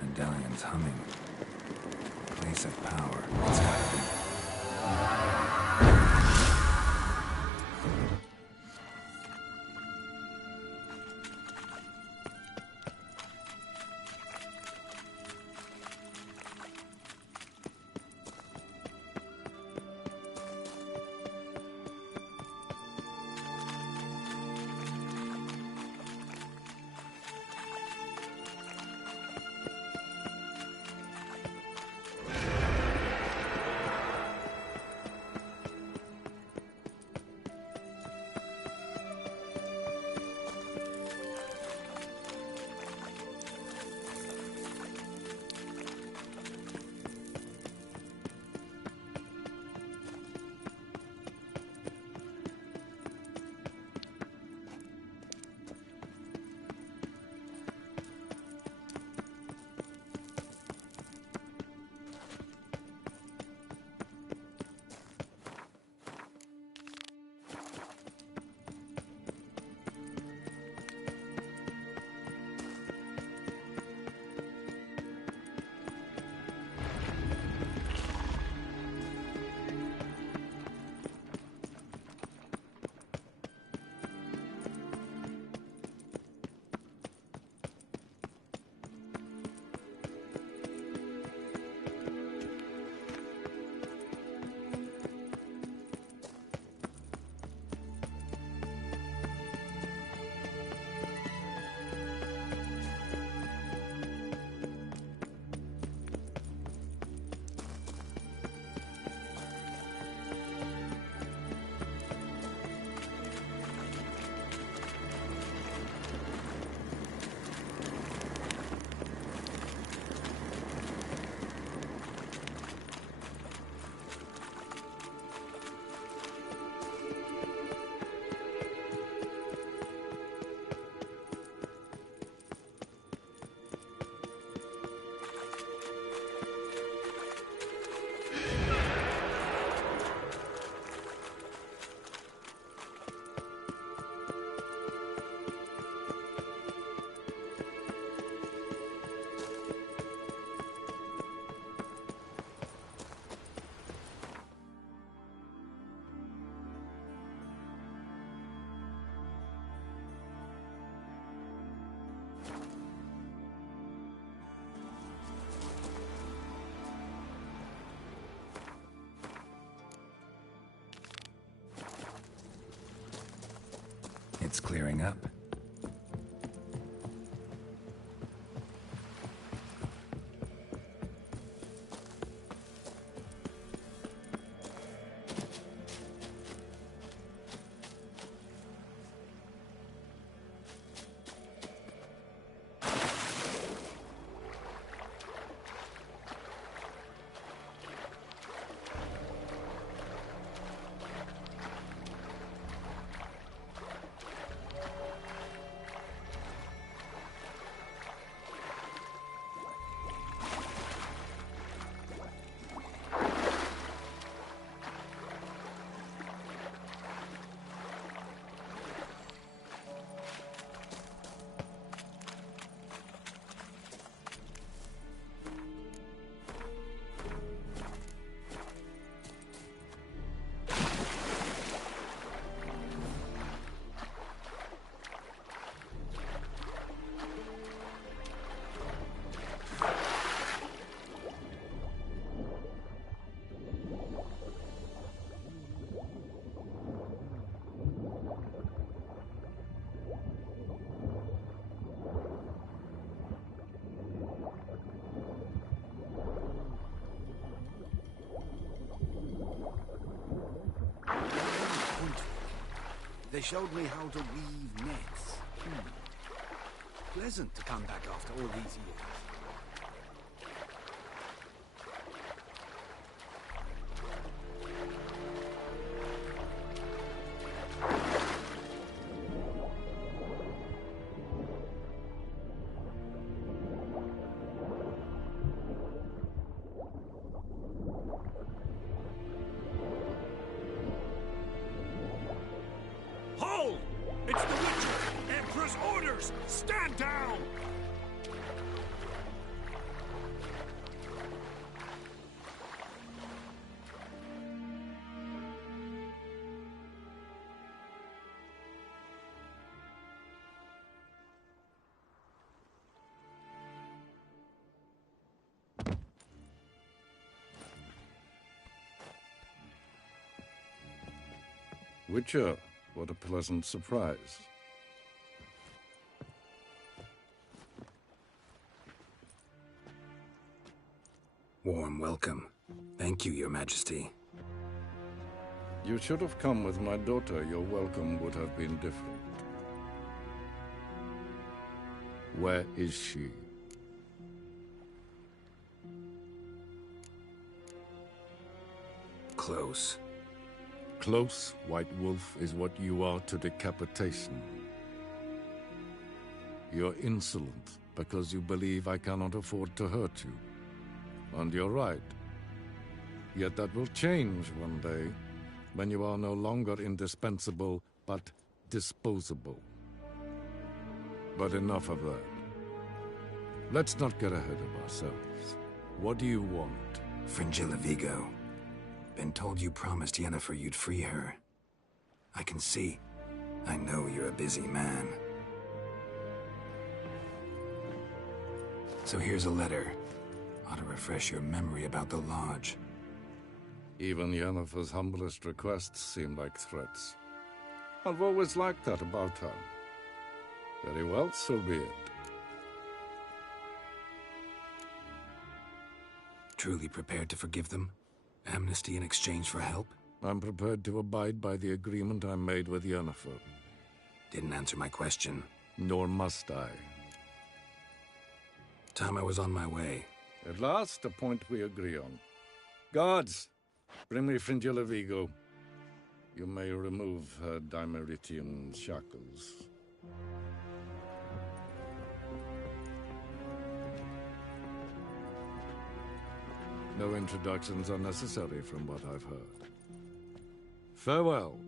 Medallion's humming. Place of power. It's gotta be. It's clearing up. They showed me how to weave nets. Pleasant to come back after all these years. Hold! It's the Witcher! Emperor's orders! Stand down! Witcher, what a pleasant surprise. Warm welcome. Thank you, Your Majesty. You should have come with my daughter. Your welcome would have been different. Where is she? Close. Close, White Wolf, is what you are to decapitation. You're insolent because you believe I cannot afford to hurt you. And you're right. Yet that will change one day, when you are no longer indispensable, but disposable. But enough of that. Let's not get ahead of ourselves. What do you want? Fringilla Vigo. Been told you promised Yennefer you'd free her. I can see. I know you're a busy man. So here's a letter. Ought to refresh your memory about the Lodge. Even Yennefer's humblest requests seem like threats. I've always liked that about her. Very well, so be it. Truly prepared to forgive them? Amnesty in exchange for help? I'm prepared to abide by the agreement I made with Yennefer. Didn't answer my question. Nor must I. Time I was on my way. At last, a point we agree on. Guards, bring me Fringilla Vigo. You may remove her Dimeritian shackles. No introductions are necessary from what I've heard. Farewell.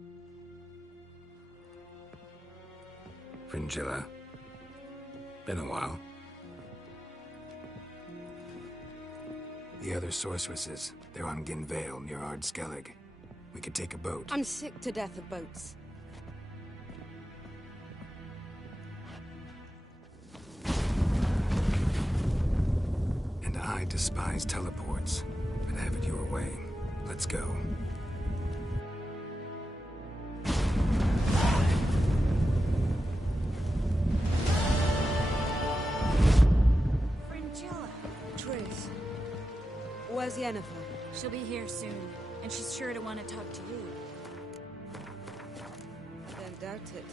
Fringilla. Been a while. The other sorceresses, they're on Ginvale near Ardskellig. We could take a boat. I'm sick to death of boats. And I despise teleports, but have it your way. Let's go. Where's Yennefer? She'll be here soon, and she's sure to want to talk to you. I don't doubt it.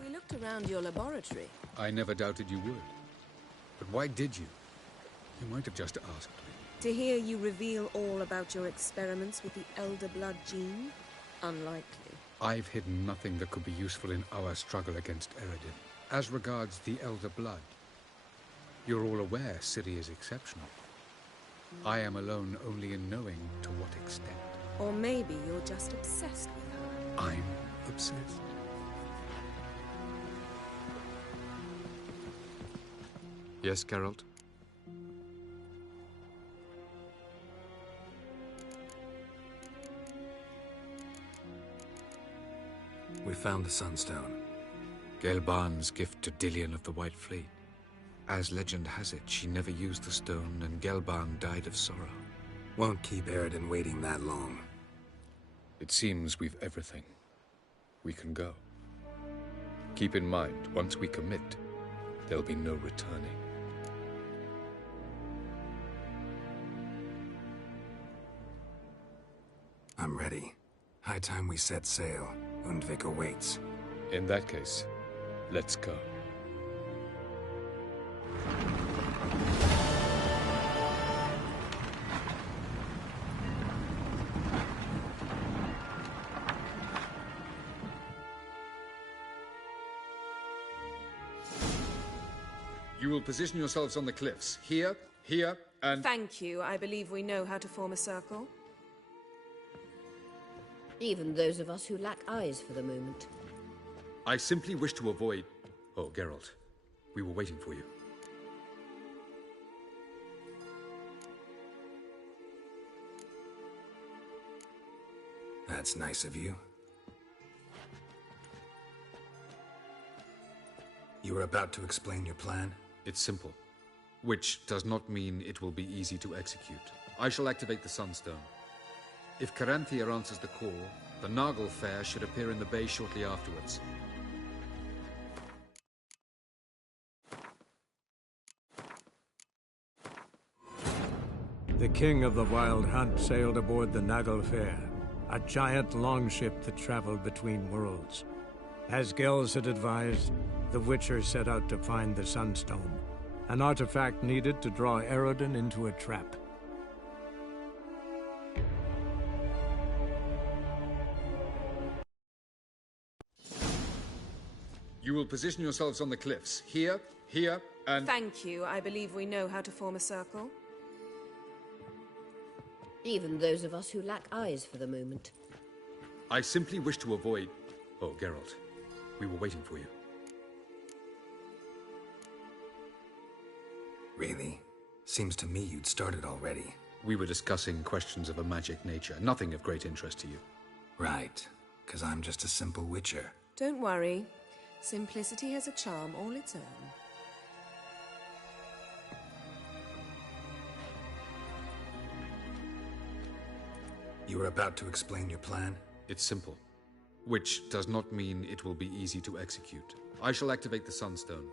We looked around your laboratory. I never doubted you would. But why did you? You might have just asked me. To hear you reveal all about your experiments with the Elder Blood gene? Unlikely. I've hidden nothing that could be useful in our struggle against Eredin. As regards the Elder Blood, you're all aware Ciri is exceptional. I am alone only in knowing to what extent. Or maybe you're just obsessed with her. I'm obsessed. Yes, Geralt? We found the Sunstone. Gelban's gift to Dillion of the White Fleet. As legend has it, she never used the stone, and Gelban died of sorrow. Won't keep Eredin waiting that long. It seems we've everything. We can go. Keep in mind, once we commit, there'll be no returning. I'm ready. High time we set sail. Undvik awaits. In that case, let's go. You will position yourselves on the cliffs. Here, here, and... Thank you. I believe we know how to form a circle. Even those of us who lack eyes for the moment. I simply wish to avoid... Oh, Geralt. We were waiting for you. That's nice of you. You were about to explain your plan? It's simple. Which does not mean it will be easy to execute. I shall activate the Sunstone. If Caranthir answers the call, the Naglfar should appear in the bay shortly afterwards. The king of the Wild Hunt sailed aboard the Naglfar, a giant longship that traveled between worlds. As Gels had advised, the Witcher set out to find the Sunstone, an artifact needed to draw Eredin into a trap. You will position yourselves on the cliffs. Here, here, and... Thank you. I believe we know how to form a circle. Even those of us who lack eyes for the moment. I simply wish to avoid... Oh, Geralt. We were waiting for you. Really? Seems to me you'd started already. We were discussing questions of a magic nature, nothing of great interest to you. Right, because I'm just a simple witcher. Don't worry. Simplicity has a charm all its own. You were about to explain your plan? It's simple. Which does not mean it will be easy to execute. I shall activate the Sunstone.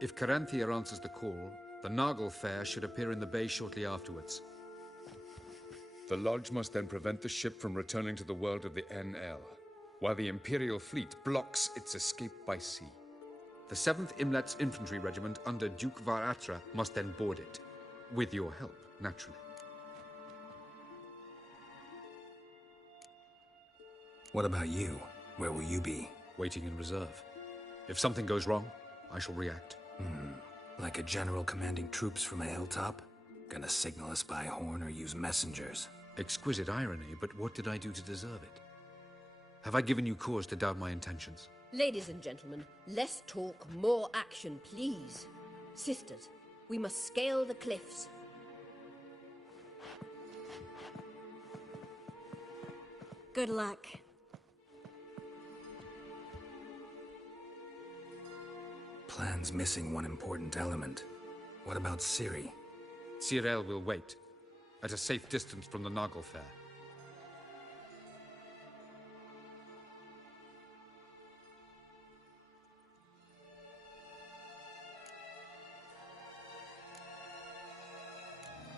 If Caranthir answers the call, the Naglfar should appear in the bay shortly afterwards. The Lodge must then prevent the ship from returning to the world of the NL, while the Imperial fleet blocks its escape by sea. The 7th Imlet's Infantry Regiment under Duke Varatra must then board it. With your help, naturally. What about you? Where will you be? Waiting in reserve. If something goes wrong, I shall react. Like a general commanding troops from a hilltop? Gonna signal us by horn or use messengers? Exquisite irony, but what did I do to deserve it? Have I given you cause to doubt my intentions? Ladies and gentlemen, less talk, more action, please. Sisters, we must scale the cliffs. Good luck. Plan's missing one important element. What about Ciri? Cyril will wait, at a safe distance from the Naglfar.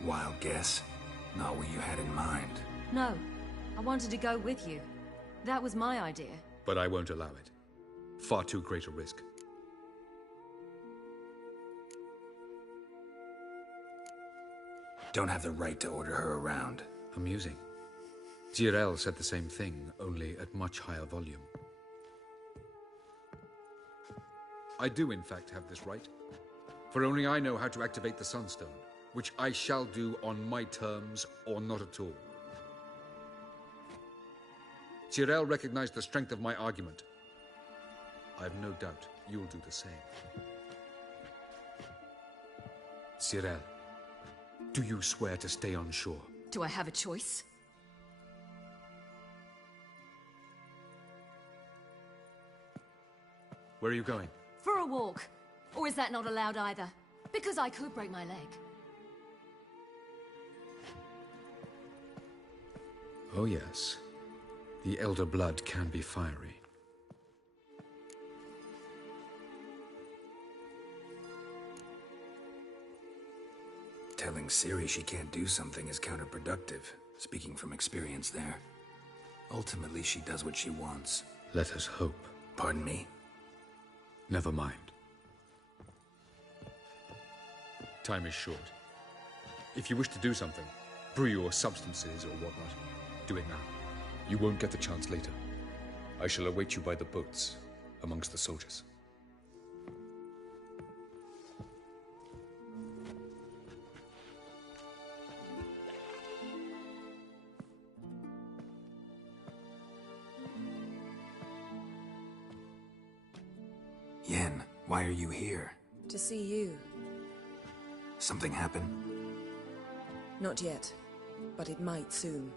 Wild guess? Not what you had in mind. No, I wanted to go with you. That was my idea. But I won't allow it. Far too great a risk. Don't have the right to order her around. Amusing. Tyrell said the same thing, only at much higher volume. I do, in fact, have this right. For only I know how to activate the Sunstone, which I shall do on my terms or not at all. Tyrell recognized the strength of my argument. I have no doubt you'll do the same. Tyrell, do you swear to stay on shore? Do I have a choice? Where are you going? For a walk. Or is that not allowed either? Because I could break my leg. Oh yes. The Elder Blood can be fiery. Telling Ciri she can't do something is counterproductive, speaking from experience there. Ultimately, she does what she wants. Let us hope. Pardon me? Never mind. Time is short. If you wish to do something, brew your substances or whatnot, do it now. You won't get the chance later. I shall await you by the boats, amongst the soldiers. Yen, why are you here? To see you. Something happen? Not yet, but it might soon.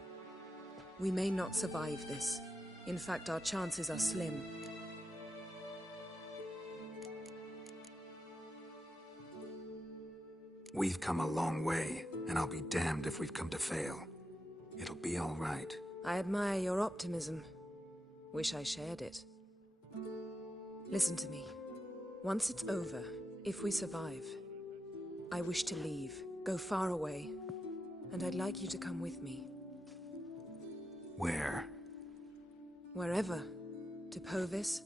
We may not survive this. In fact, our chances are slim. We've come a long way, and I'll be damned if we've come to fail. It'll be all right. I admire your optimism. Wish I shared it. Listen to me. Once it's over, if we survive, I wish to leave, go far away, and I'd like you to come with me. Where? Wherever. To Povis,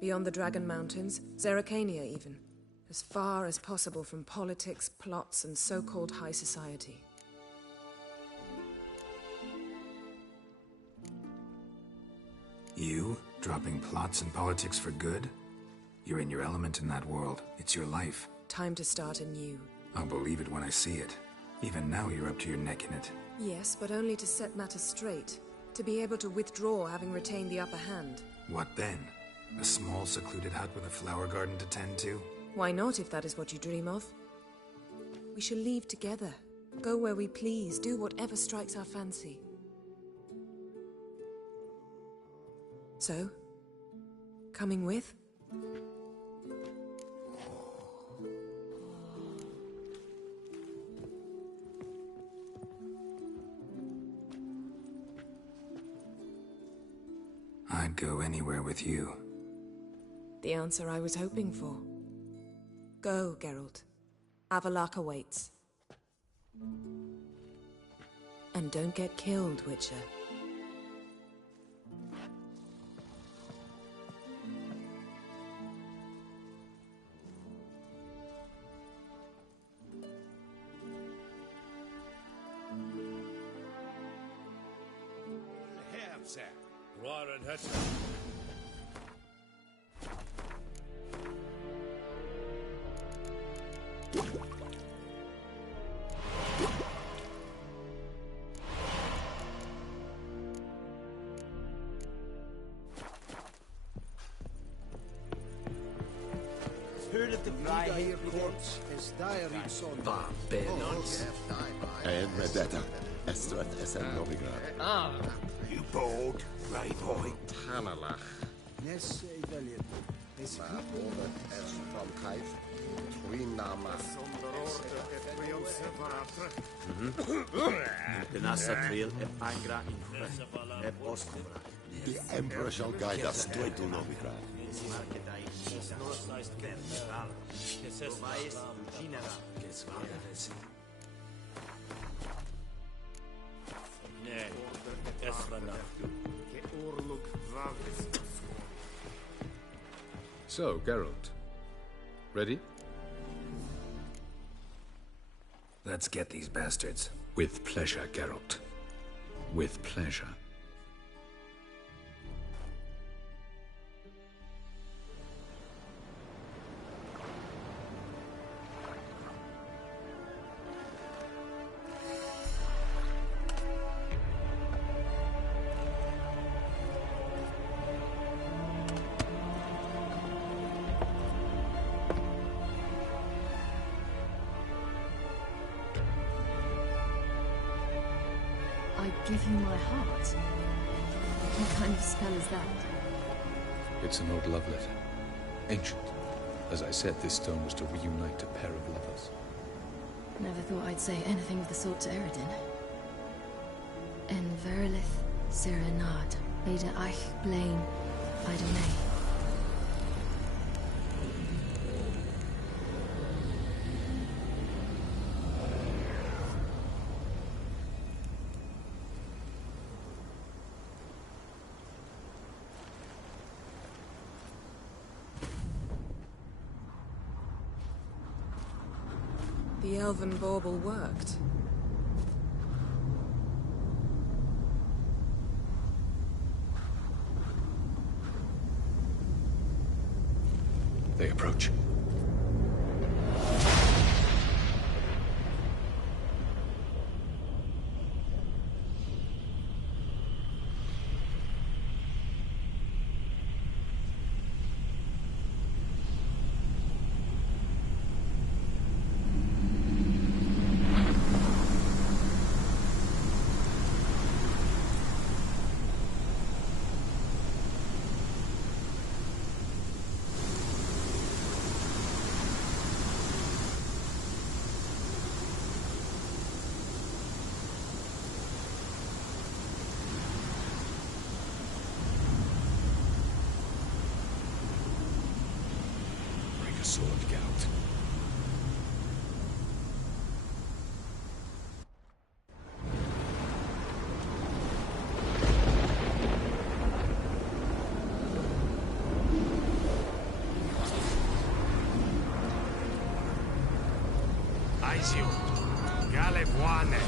beyond the Dragon Mountains, Zerrikania even. As far as possible from politics, plots, and so-called high society. You? Dropping plots and politics for good? You're in your element in that world. It's your life. Time to start anew. I'll believe it when I see it. Even now you're up to your neck in it. Yes, but only to set matters straight. To be able to withdraw having retained the upper hand. What then? A small secluded hut with a flower garden to tend to? Why not, if that is what you dream of? We shall leave together. Go where we please, do whatever strikes our fancy. So? Coming with? I'd go anywhere with you. The answer I was hoping for. Go, Geralt. Avallac'h awaits. And don't get killed, Witcher. And Medetta, Estrat Essen Novigrad. Ah, you bold, right boy. Tanalach. Yes, Evelyn. Is over as from Kaif. Twinama. The Emperor shall guide us straight to Novigrad. So, Geralt. Ready? Let's get these bastards. With pleasure, Geralt. With pleasure. I give you my heart? What kind of spell is that? It's an old love letter. Ancient. As I said, this stone was to reunite a pair of lovers. Never thought I'd say anything of the sort to Eredin. En verilith Serenad, Ada Eich Blaine, Ida May. The elven bauble worked. They approach. Sword, Geralt. Aizio, Galevuane.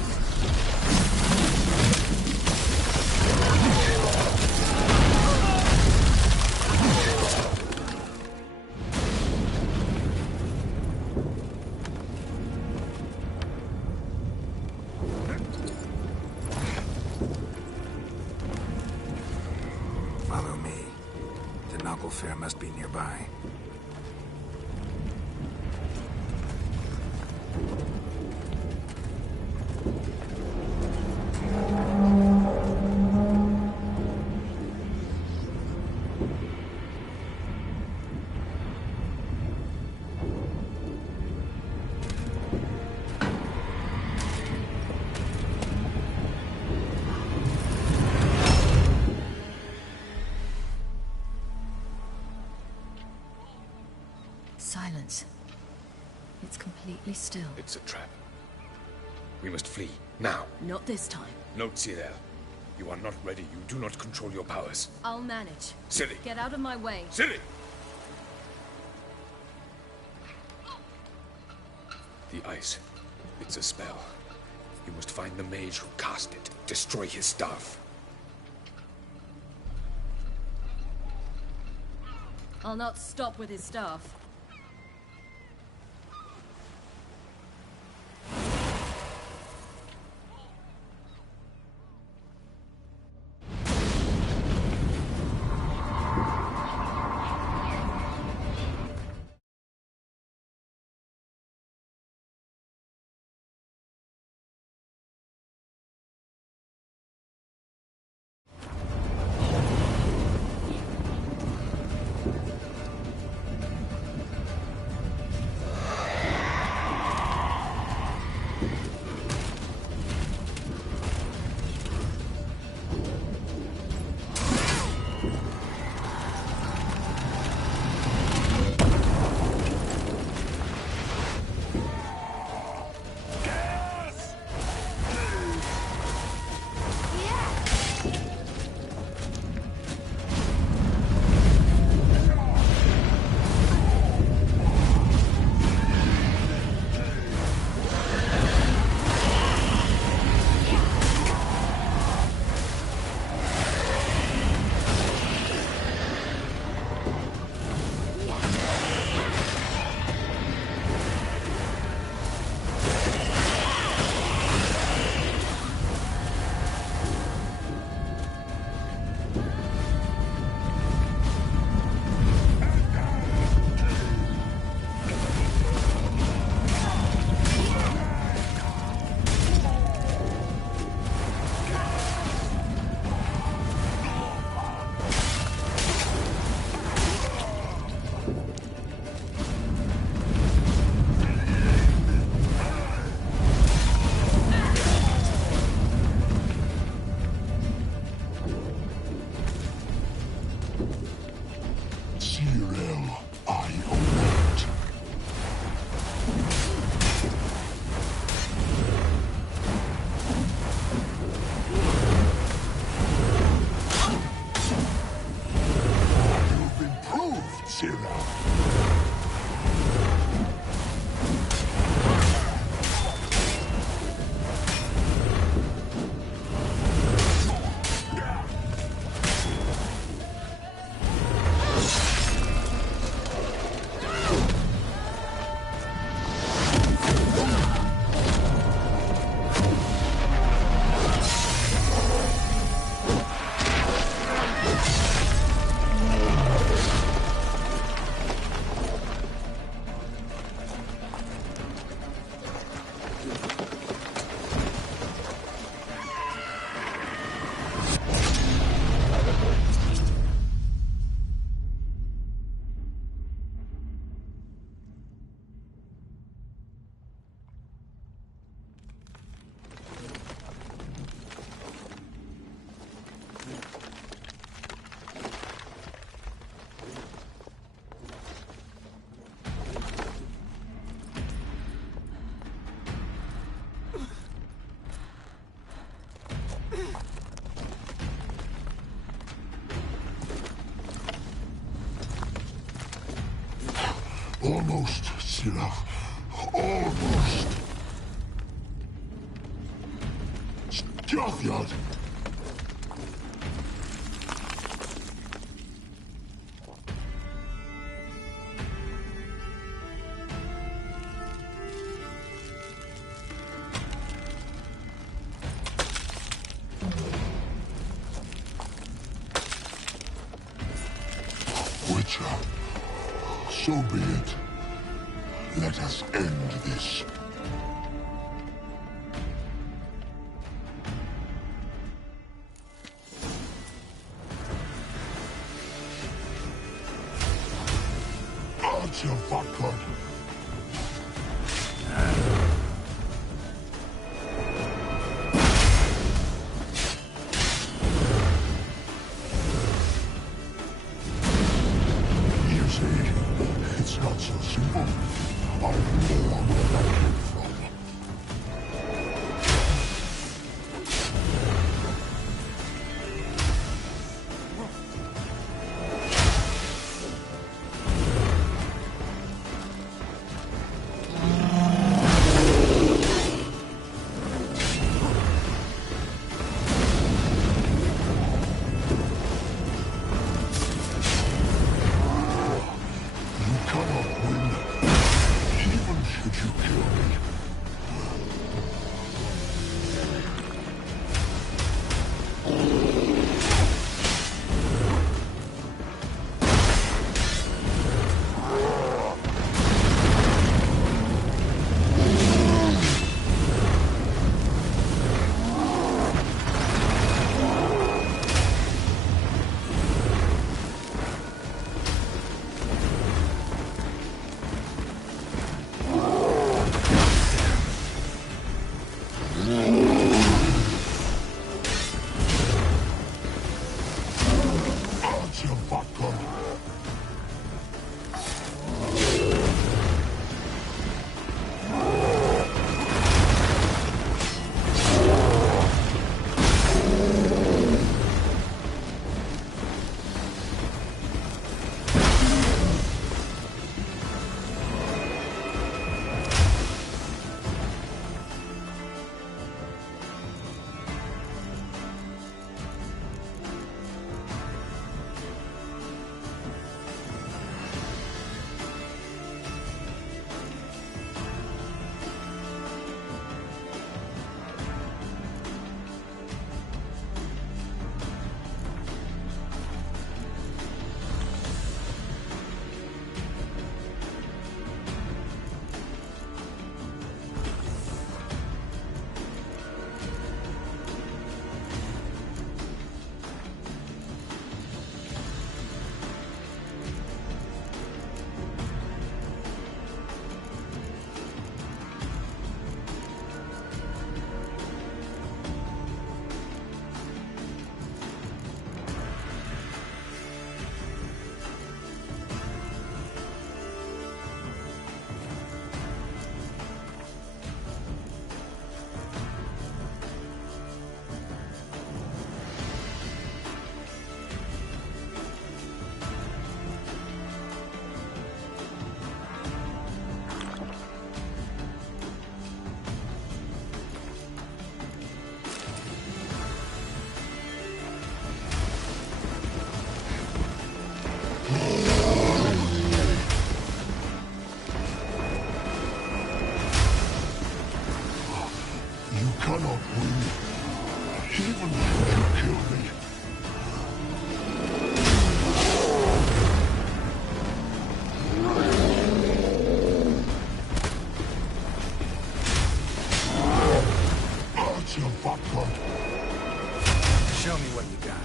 Follow me. The Naglfar must be nearby. Silence. It's completely still. It's a trap. We must flee, now. Not this time. Note, Cyril. You are not ready. You do not control your powers. I'll manage. Ciri! Get out of my way. Ciri! The ice. It's a spell. You must find the mage who cast it. Destroy his staff. I'll not stop with his staff. Almost, Sila. Almost. Stjafjad. Witcher, so be it. Let us end this. Archer Vodka. You see, it's not so simple. I know where that came from. You cannot win, even should you kill me. Archer Vodka. You cannot win, even should you kill me. Show me what you got.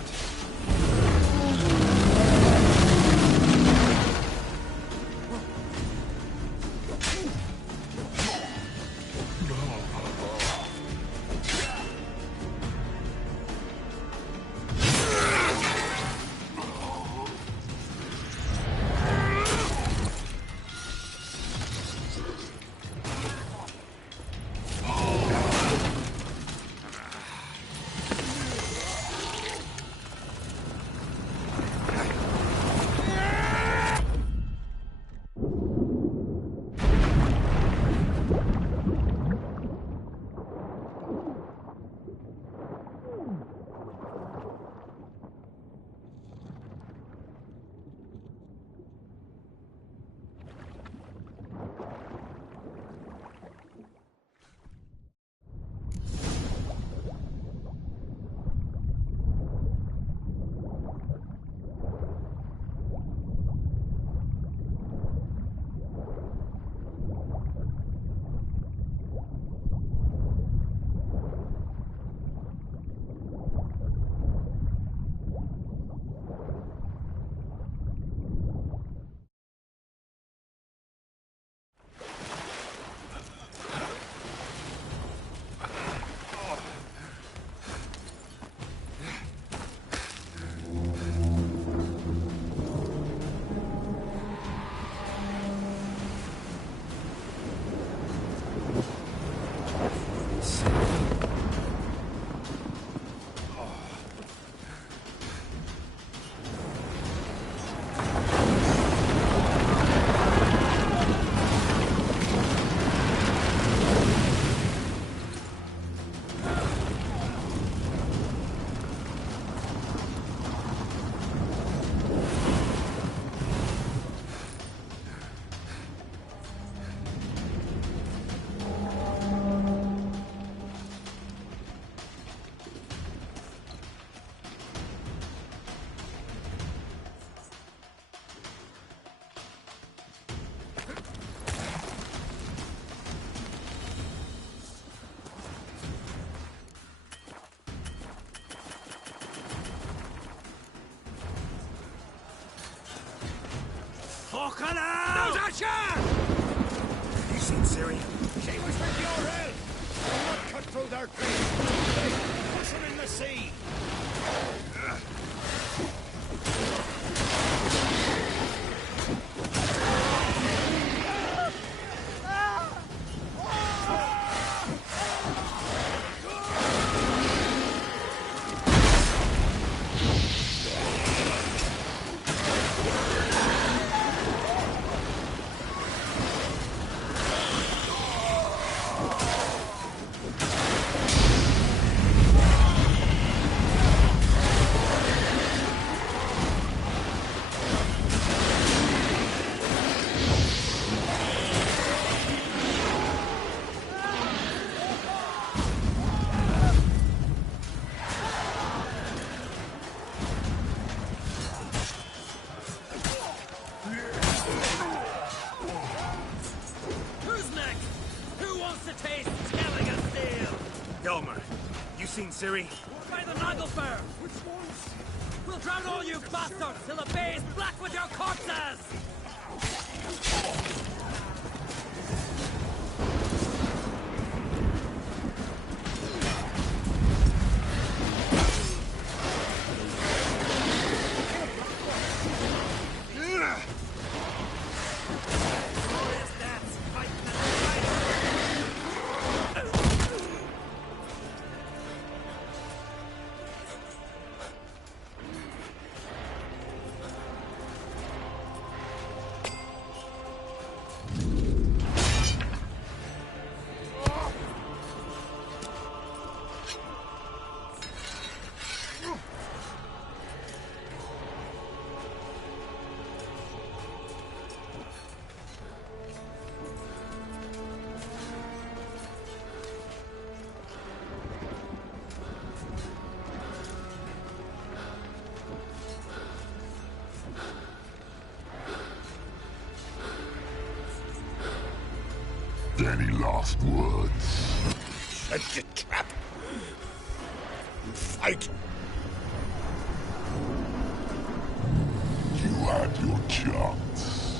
No, Dasha! You seen Ciri? She was with your help. What cut through their trees? Push them in the sea. Seen Ciri? By the Naglfar! Which ones? We'll drown all you bastards till the bay is black with your corpses! Any last words? Shut your trap! fight. You had your chance.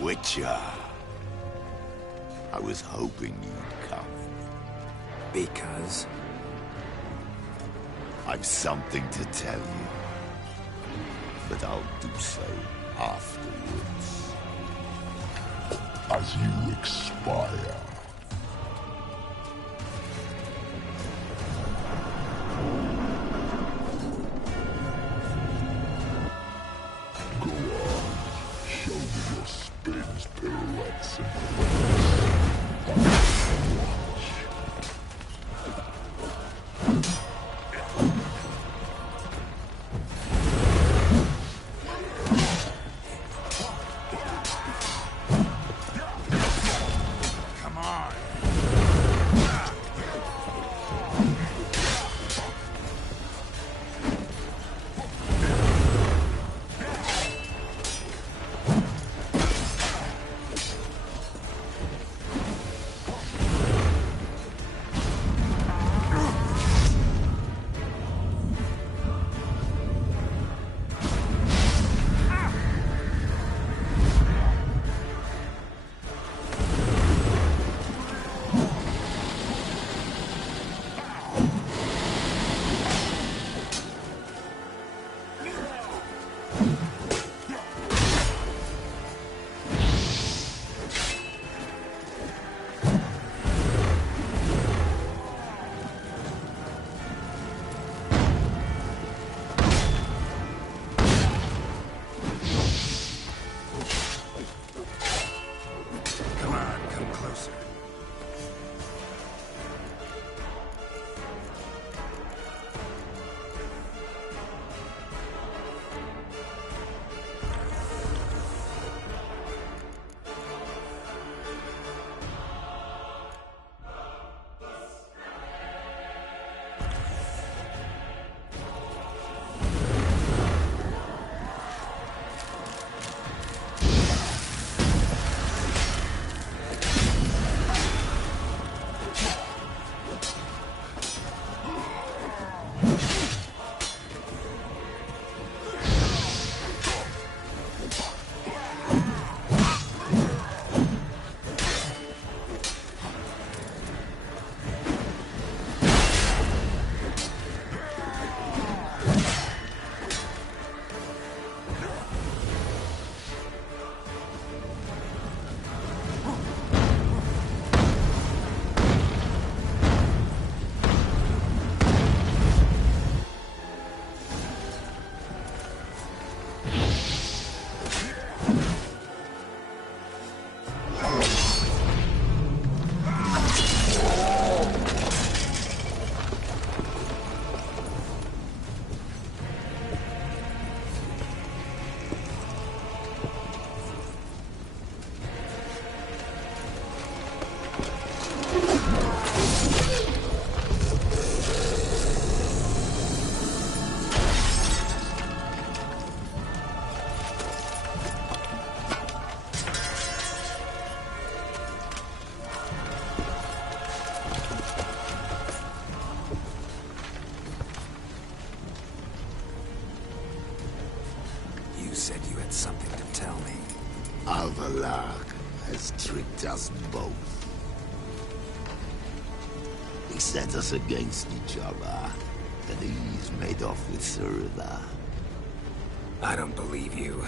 Witcher. I was hoping you'd come. Because? I've something to tell you. But I'll do so afterwards. As you expire. Go on. Show me your spins, pirouettes, and Come on. said you had something to tell me. Alvalar has tricked us both. He set us against each other, and he's made off with Cyrilla. I don't believe you.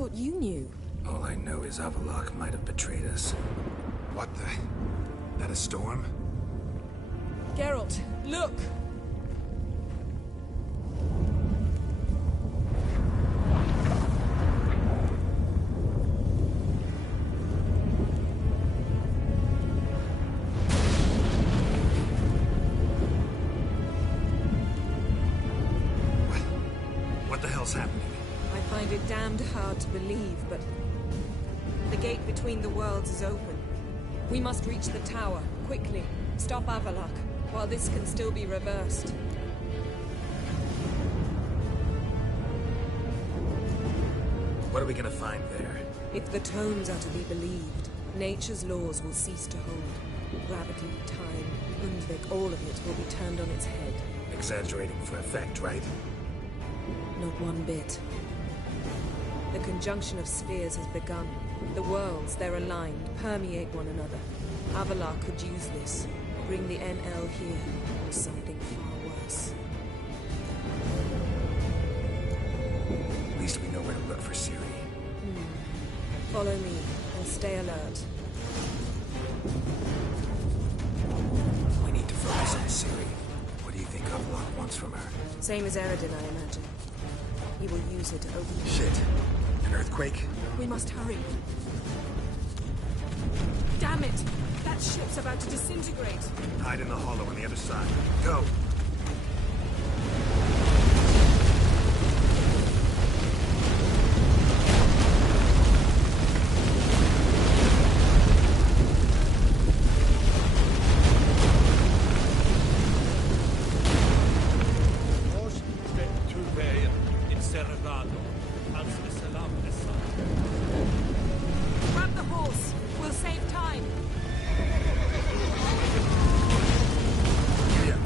thought you knew. All I know is Avallac'h might have betrayed us. What the... That a storm? Geralt, look! What the hell's happening? I find it damned hard to believe, but the gate between the worlds is open. We must reach the tower, quickly. Stop Avallac'h, while this can still be reversed. What are we gonna find there? If the tomes are to be believed, nature's laws will cease to hold. Gravity, time, Undvik, all of it will be turned on its head. Exaggerating for effect, right? Not one bit. The conjunction of spheres has begun. The worlds, they're aligned, permeate one another. Avallac'h could use this. Bring the NL here, or something far worse. At least we know where to look for Ciri. Follow me, and stay alert. We need to focus on Ciri. What do you think Avallac'h wants from her? Same as Eredin, I imagine. He will use her to open the... Shit. An earthquake? We must hurry. Damn it! That ship's about to disintegrate. Hide in the hollow on the other side. Go! Grab the horse. We'll save time. Yeah.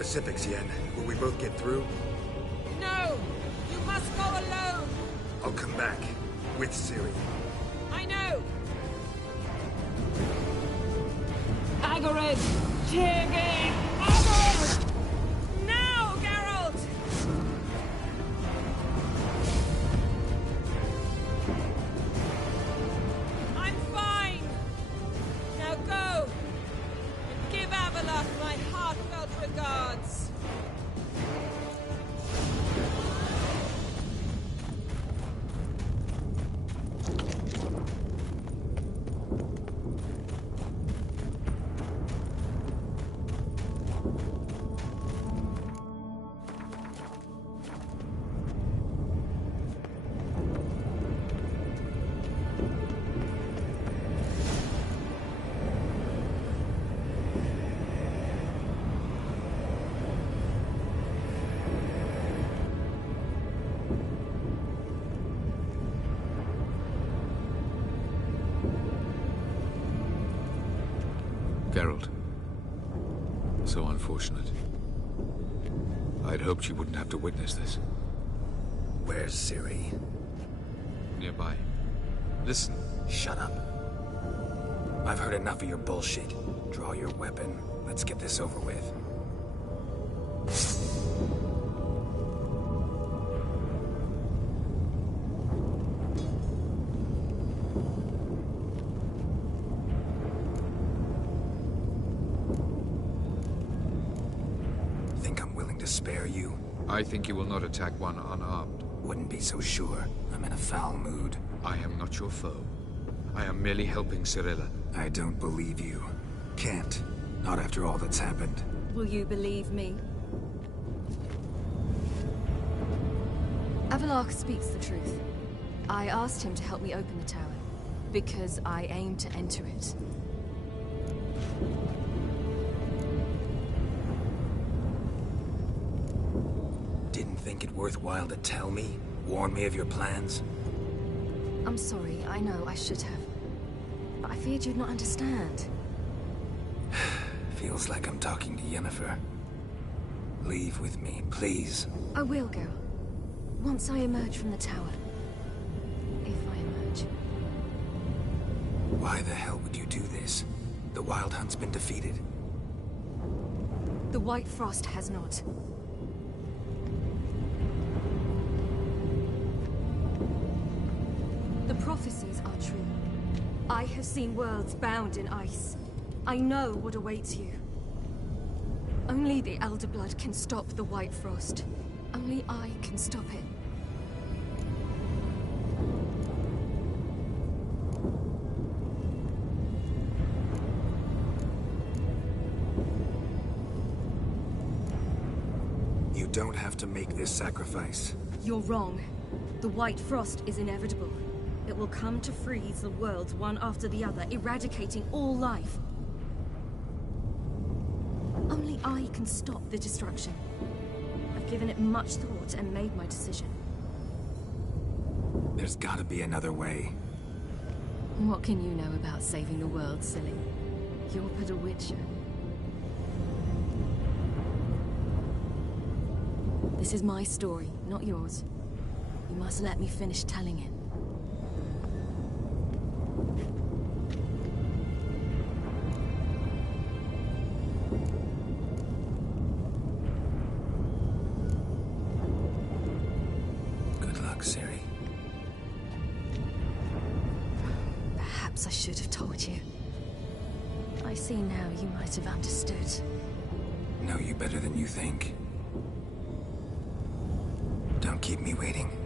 specifics, Yen. Will we both get through? No! You must go alone! I'll come back. With Ciri. I know! Agarid! Tiggy! Agarid! Now, Geralt! I'm fine! Now go! And give Avallac'h my heartfelt regards! Geralt. So unfortunate. I'd hoped you wouldn't have to witness this. Where's Ciri? Nearby. Listen. Shut up. I've heard enough of your bullshit. Draw your weapon. Let's get this over with. Think I'm willing to spare you? I think you will not attack one unarmed. Wouldn't be so sure. I'm in a foul mood. I am not your foe. I am merely helping Cirilla. I don't believe you. Can't. Not after all that's happened. Will you believe me? Avallac'h speaks the truth. I asked him to help me open the tower, because I aim to enter it. Didn't think it worthwhile to tell me? Warn me of your plans? I'm sorry, I know I should have. But I feared you'd not understand. Feels like I'm talking to Yennefer. Leave with me, please. I will, Geralt. Once I emerge from the tower. If I emerge. Why the hell would you do this? The Wild Hunt's been defeated. The White Frost has not. The prophecies are true. I have seen worlds bound in ice. I know what awaits you. Only the Elder Blood can stop the White Frost. Only I can stop it. You don't have to make this sacrifice. You're wrong. The White Frost is inevitable. It will come to freeze the worlds one after the other, eradicating all life. Only I can stop the destruction. I've given it much thought and made my decision. There's gotta be another way. What can you know about saving the world, silly? You're but a witcher. This is my story, not yours. You must let me finish telling it. Good luck, Ciri. Perhaps I should have told you. I see now you might have understood. Know you better than you think. Don't keep me waiting.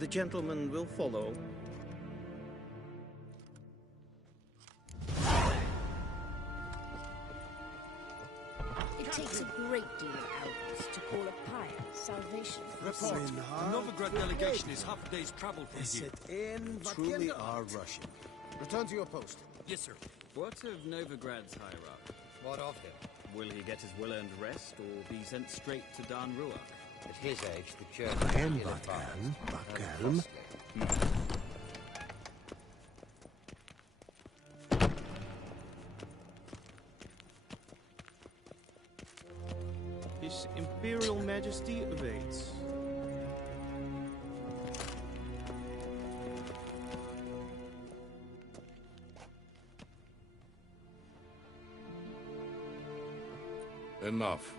The gentleman will follow. It takes a great deal of elders to call a pyre salvation. Report. The Novigrad delegation is half a day's travel from here. Truly are rushing. Return to your post. Yes, sir. What of Novigrad's hierarch? What of him? Will he get his well-earned rest, or be sent straight to Dan Ruach? At his age, the church... I am Batgalm. His Imperial Majesty awaits. Enough.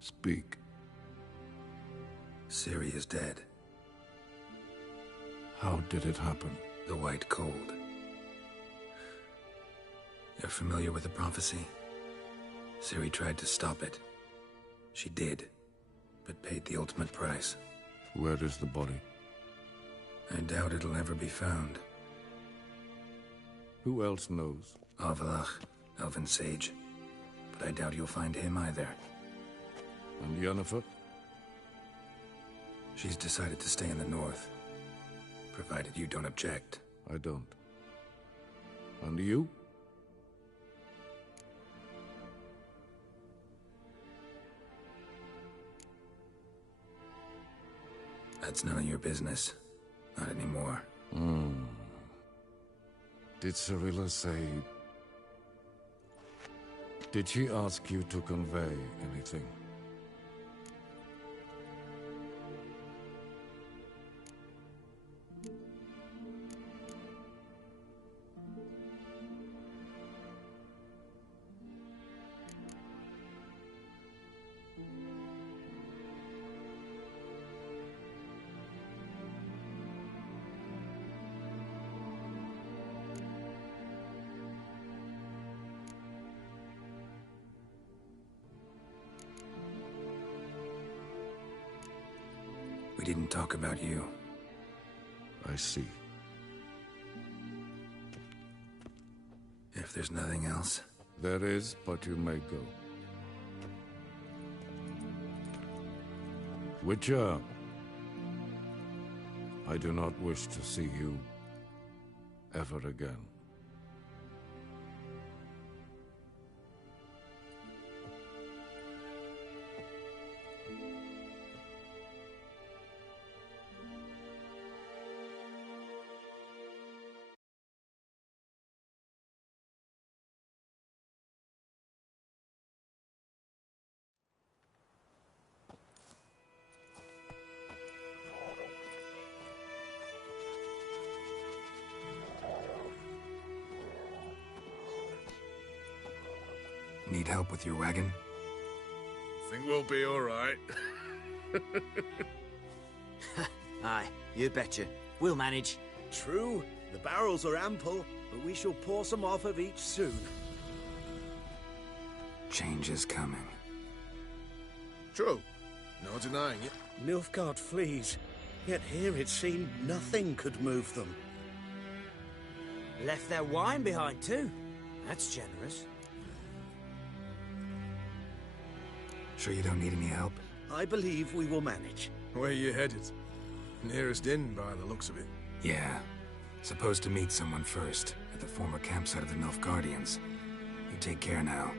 Speak. Ciri is dead. How did it happen? The White Cold. You're familiar with the prophecy? Ciri tried to stop it. She did, but paid the ultimate price. Where is the body? I doubt it'll ever be found. Who else knows? Avallac'h, Elven Sage. But I doubt you'll find him either. And Yennefer? She's decided to stay in the north. Provided you don't object. I don't. And you? That's none of your business. Not anymore. Did Cirilla say... Did she ask you to convey anything? We didn't talk about you. I see. If there's nothing else... There is, but you may go. Witcher, I do not wish to see you ever again. Need help with your wagon? Think we'll be all right. Aye, you betcha. We'll manage. True, the barrels are ample, but we shall pour some off of each soon. Change is coming. True. No denying it. Nilfgaard flees, yet here it seemed nothing could move them. Left their wine behind too. That's generous. Sure you don't need any help? I believe we will manage. Where you headed? Nearest inn, by the looks of it. Yeah. Supposed to meet someone first, at the former campsite of the Nilfgaardians. You take care now.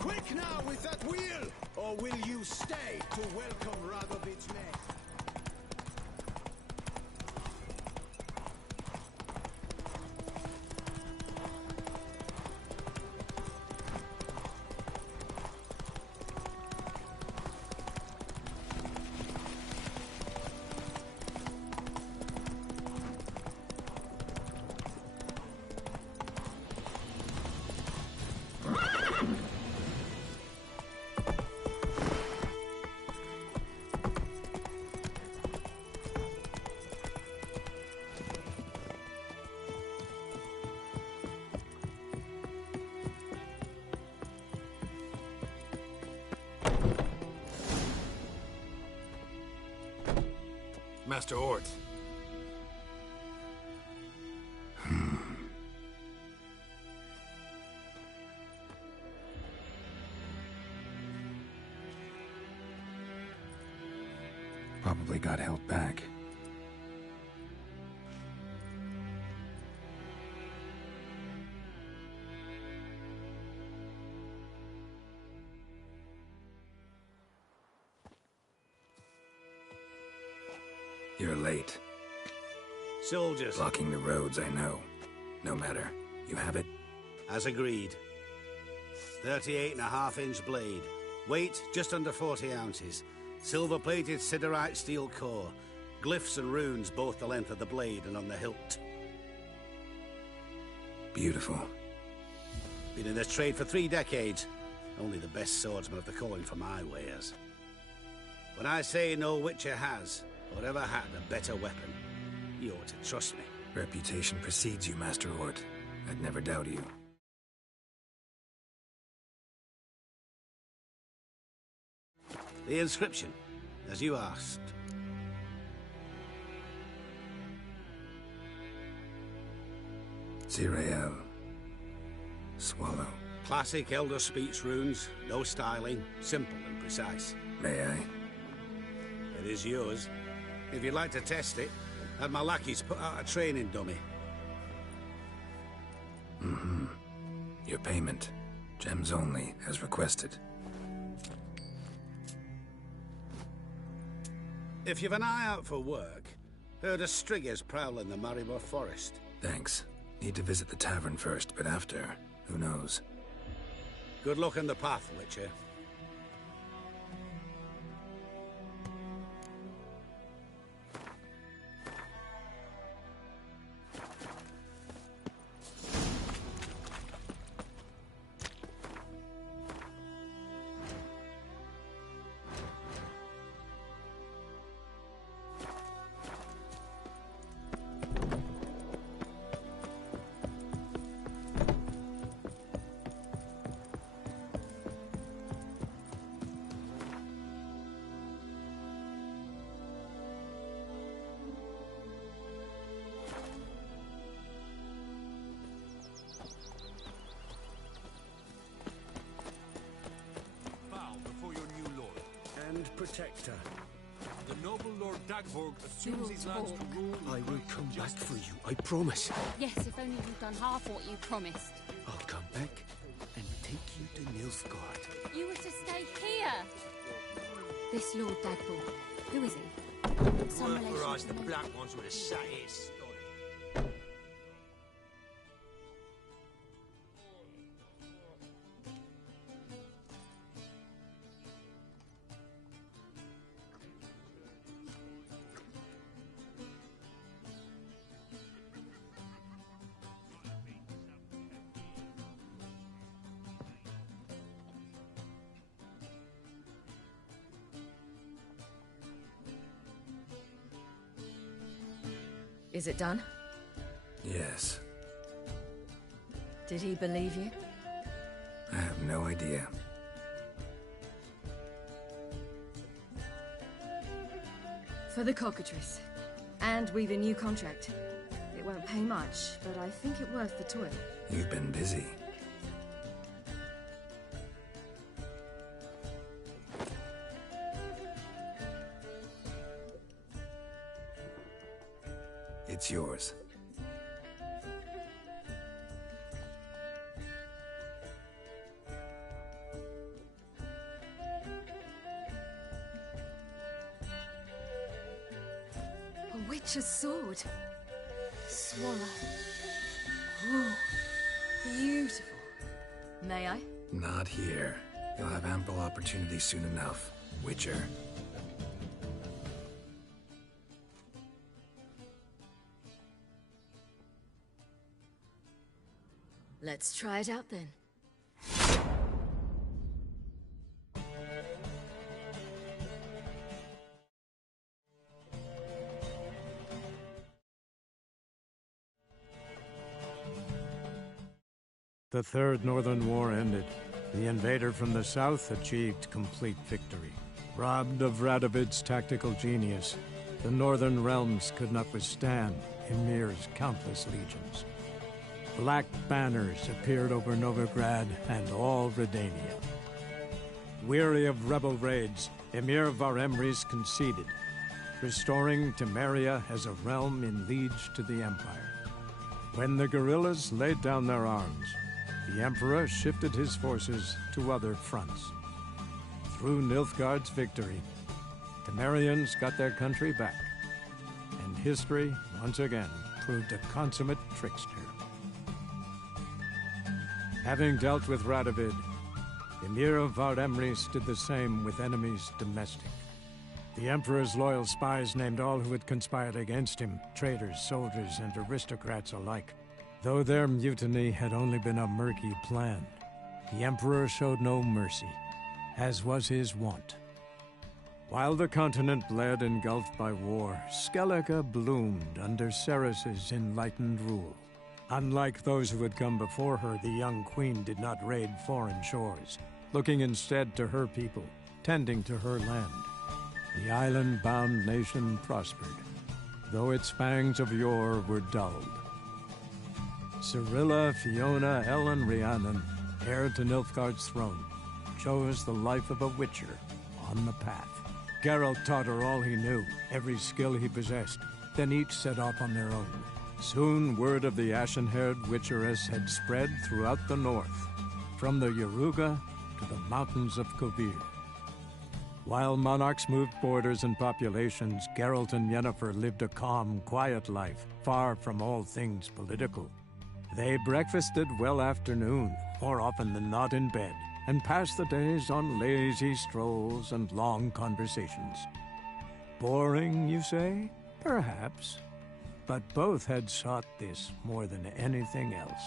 Quick now with that Or will you stay to welcome Radovid's men? Master Ord. Probably got held back. You're late. Soldiers. Blocking the roads, I know. No matter. You have it? As agreed. 38.5-inch blade. Weight just under 40 ounces. Silver-plated siderite steel core. Glyphs and runes both the length of the blade and on the hilt. Beautiful. Been in this trade for 3 decades. Only the best swordsman of the coin for my wares. When I say no Witcher has, or ever had, a better weapon, you ought to trust me. Reputation precedes you, Master Ord. I'd never doubt you. The inscription, as you asked. Zirael. Swallow. Classic Elder Speech runes, no styling, simple and precise. May I? It is yours. If you'd like to test it, have my lackeys put out a training dummy. Mm-hmm. Your payment. Gems only, as requested. If you've an eye out for work, heard of Striggers prowling the Maribor Forest. Thanks. Need to visit the tavern first, but after, who knows? Good luck on the path, Witcher. Protector. The noble Lord Dagborg assumes these lands to rule. I will come back for you, I promise. Yes, if only you'd done half what you promised. I'll come back and take you to Nilfgaard. You were to stay here. This Lord Dagborg, who is he? Some Work for relation us, to the me? black ones with a satis. Is it done? Yes. Did he believe you? I have no idea. For the cockatrice. And we've a new contract. It won't pay much, but I think it worth the toil. You've been busy. It's yours. Witcher's sword. Swallow. Ooh, beautiful. May I? Not here. You'll have ample opportunity soon enough, Witcher. Let's try it out then. The Third Northern War ended. The invader from the south achieved complete victory. Robbed of Radovid's tactical genius, the Northern Realms could not withstand Ymir's countless legions. Black banners appeared over Novigrad and all Redania. Weary of rebel raids, Ymir Varemres conceded, restoring Temeria as a realm in liege to the Empire. When the guerrillas laid down their arms, the Emperor shifted his forces to other fronts. Through Nilfgaard's victory, Temerians got their country back, and history, once again, proved a consummate trickster. Having dealt with Radovid, Ymir of Varemres did the same with enemies domestic. The Emperor's loyal spies named all who had conspired against him, traitors, soldiers, and aristocrats alike. Though their mutiny had only been a murky plan, the Emperor showed no mercy, as was his wont. While the continent bled engulfed by war, Skellige bloomed under Ceres's enlightened rule. Unlike those who had come before her, the young queen did not raid foreign shores, looking instead to her people, tending to her land. The island-bound nation prospered, though its fangs of yore were dulled. Cirilla, Fiona, Ellen, Rhiannon, heir to Nilfgaard's throne, chose the life of a witcher on the path. Geralt taught her all he knew, every skill he possessed, then each set off on their own. Soon word of the ashen-haired witcheress had spread throughout the north, from the Yaruga to the mountains of Kovir. While monarchs moved borders and populations, Geralt and Yennefer lived a calm, quiet life, far from all things political. They breakfasted well after noon, more often than not in bed, and passed the days on lazy strolls and long conversations. Boring, you say? Perhaps. But both had sought this more than anything else.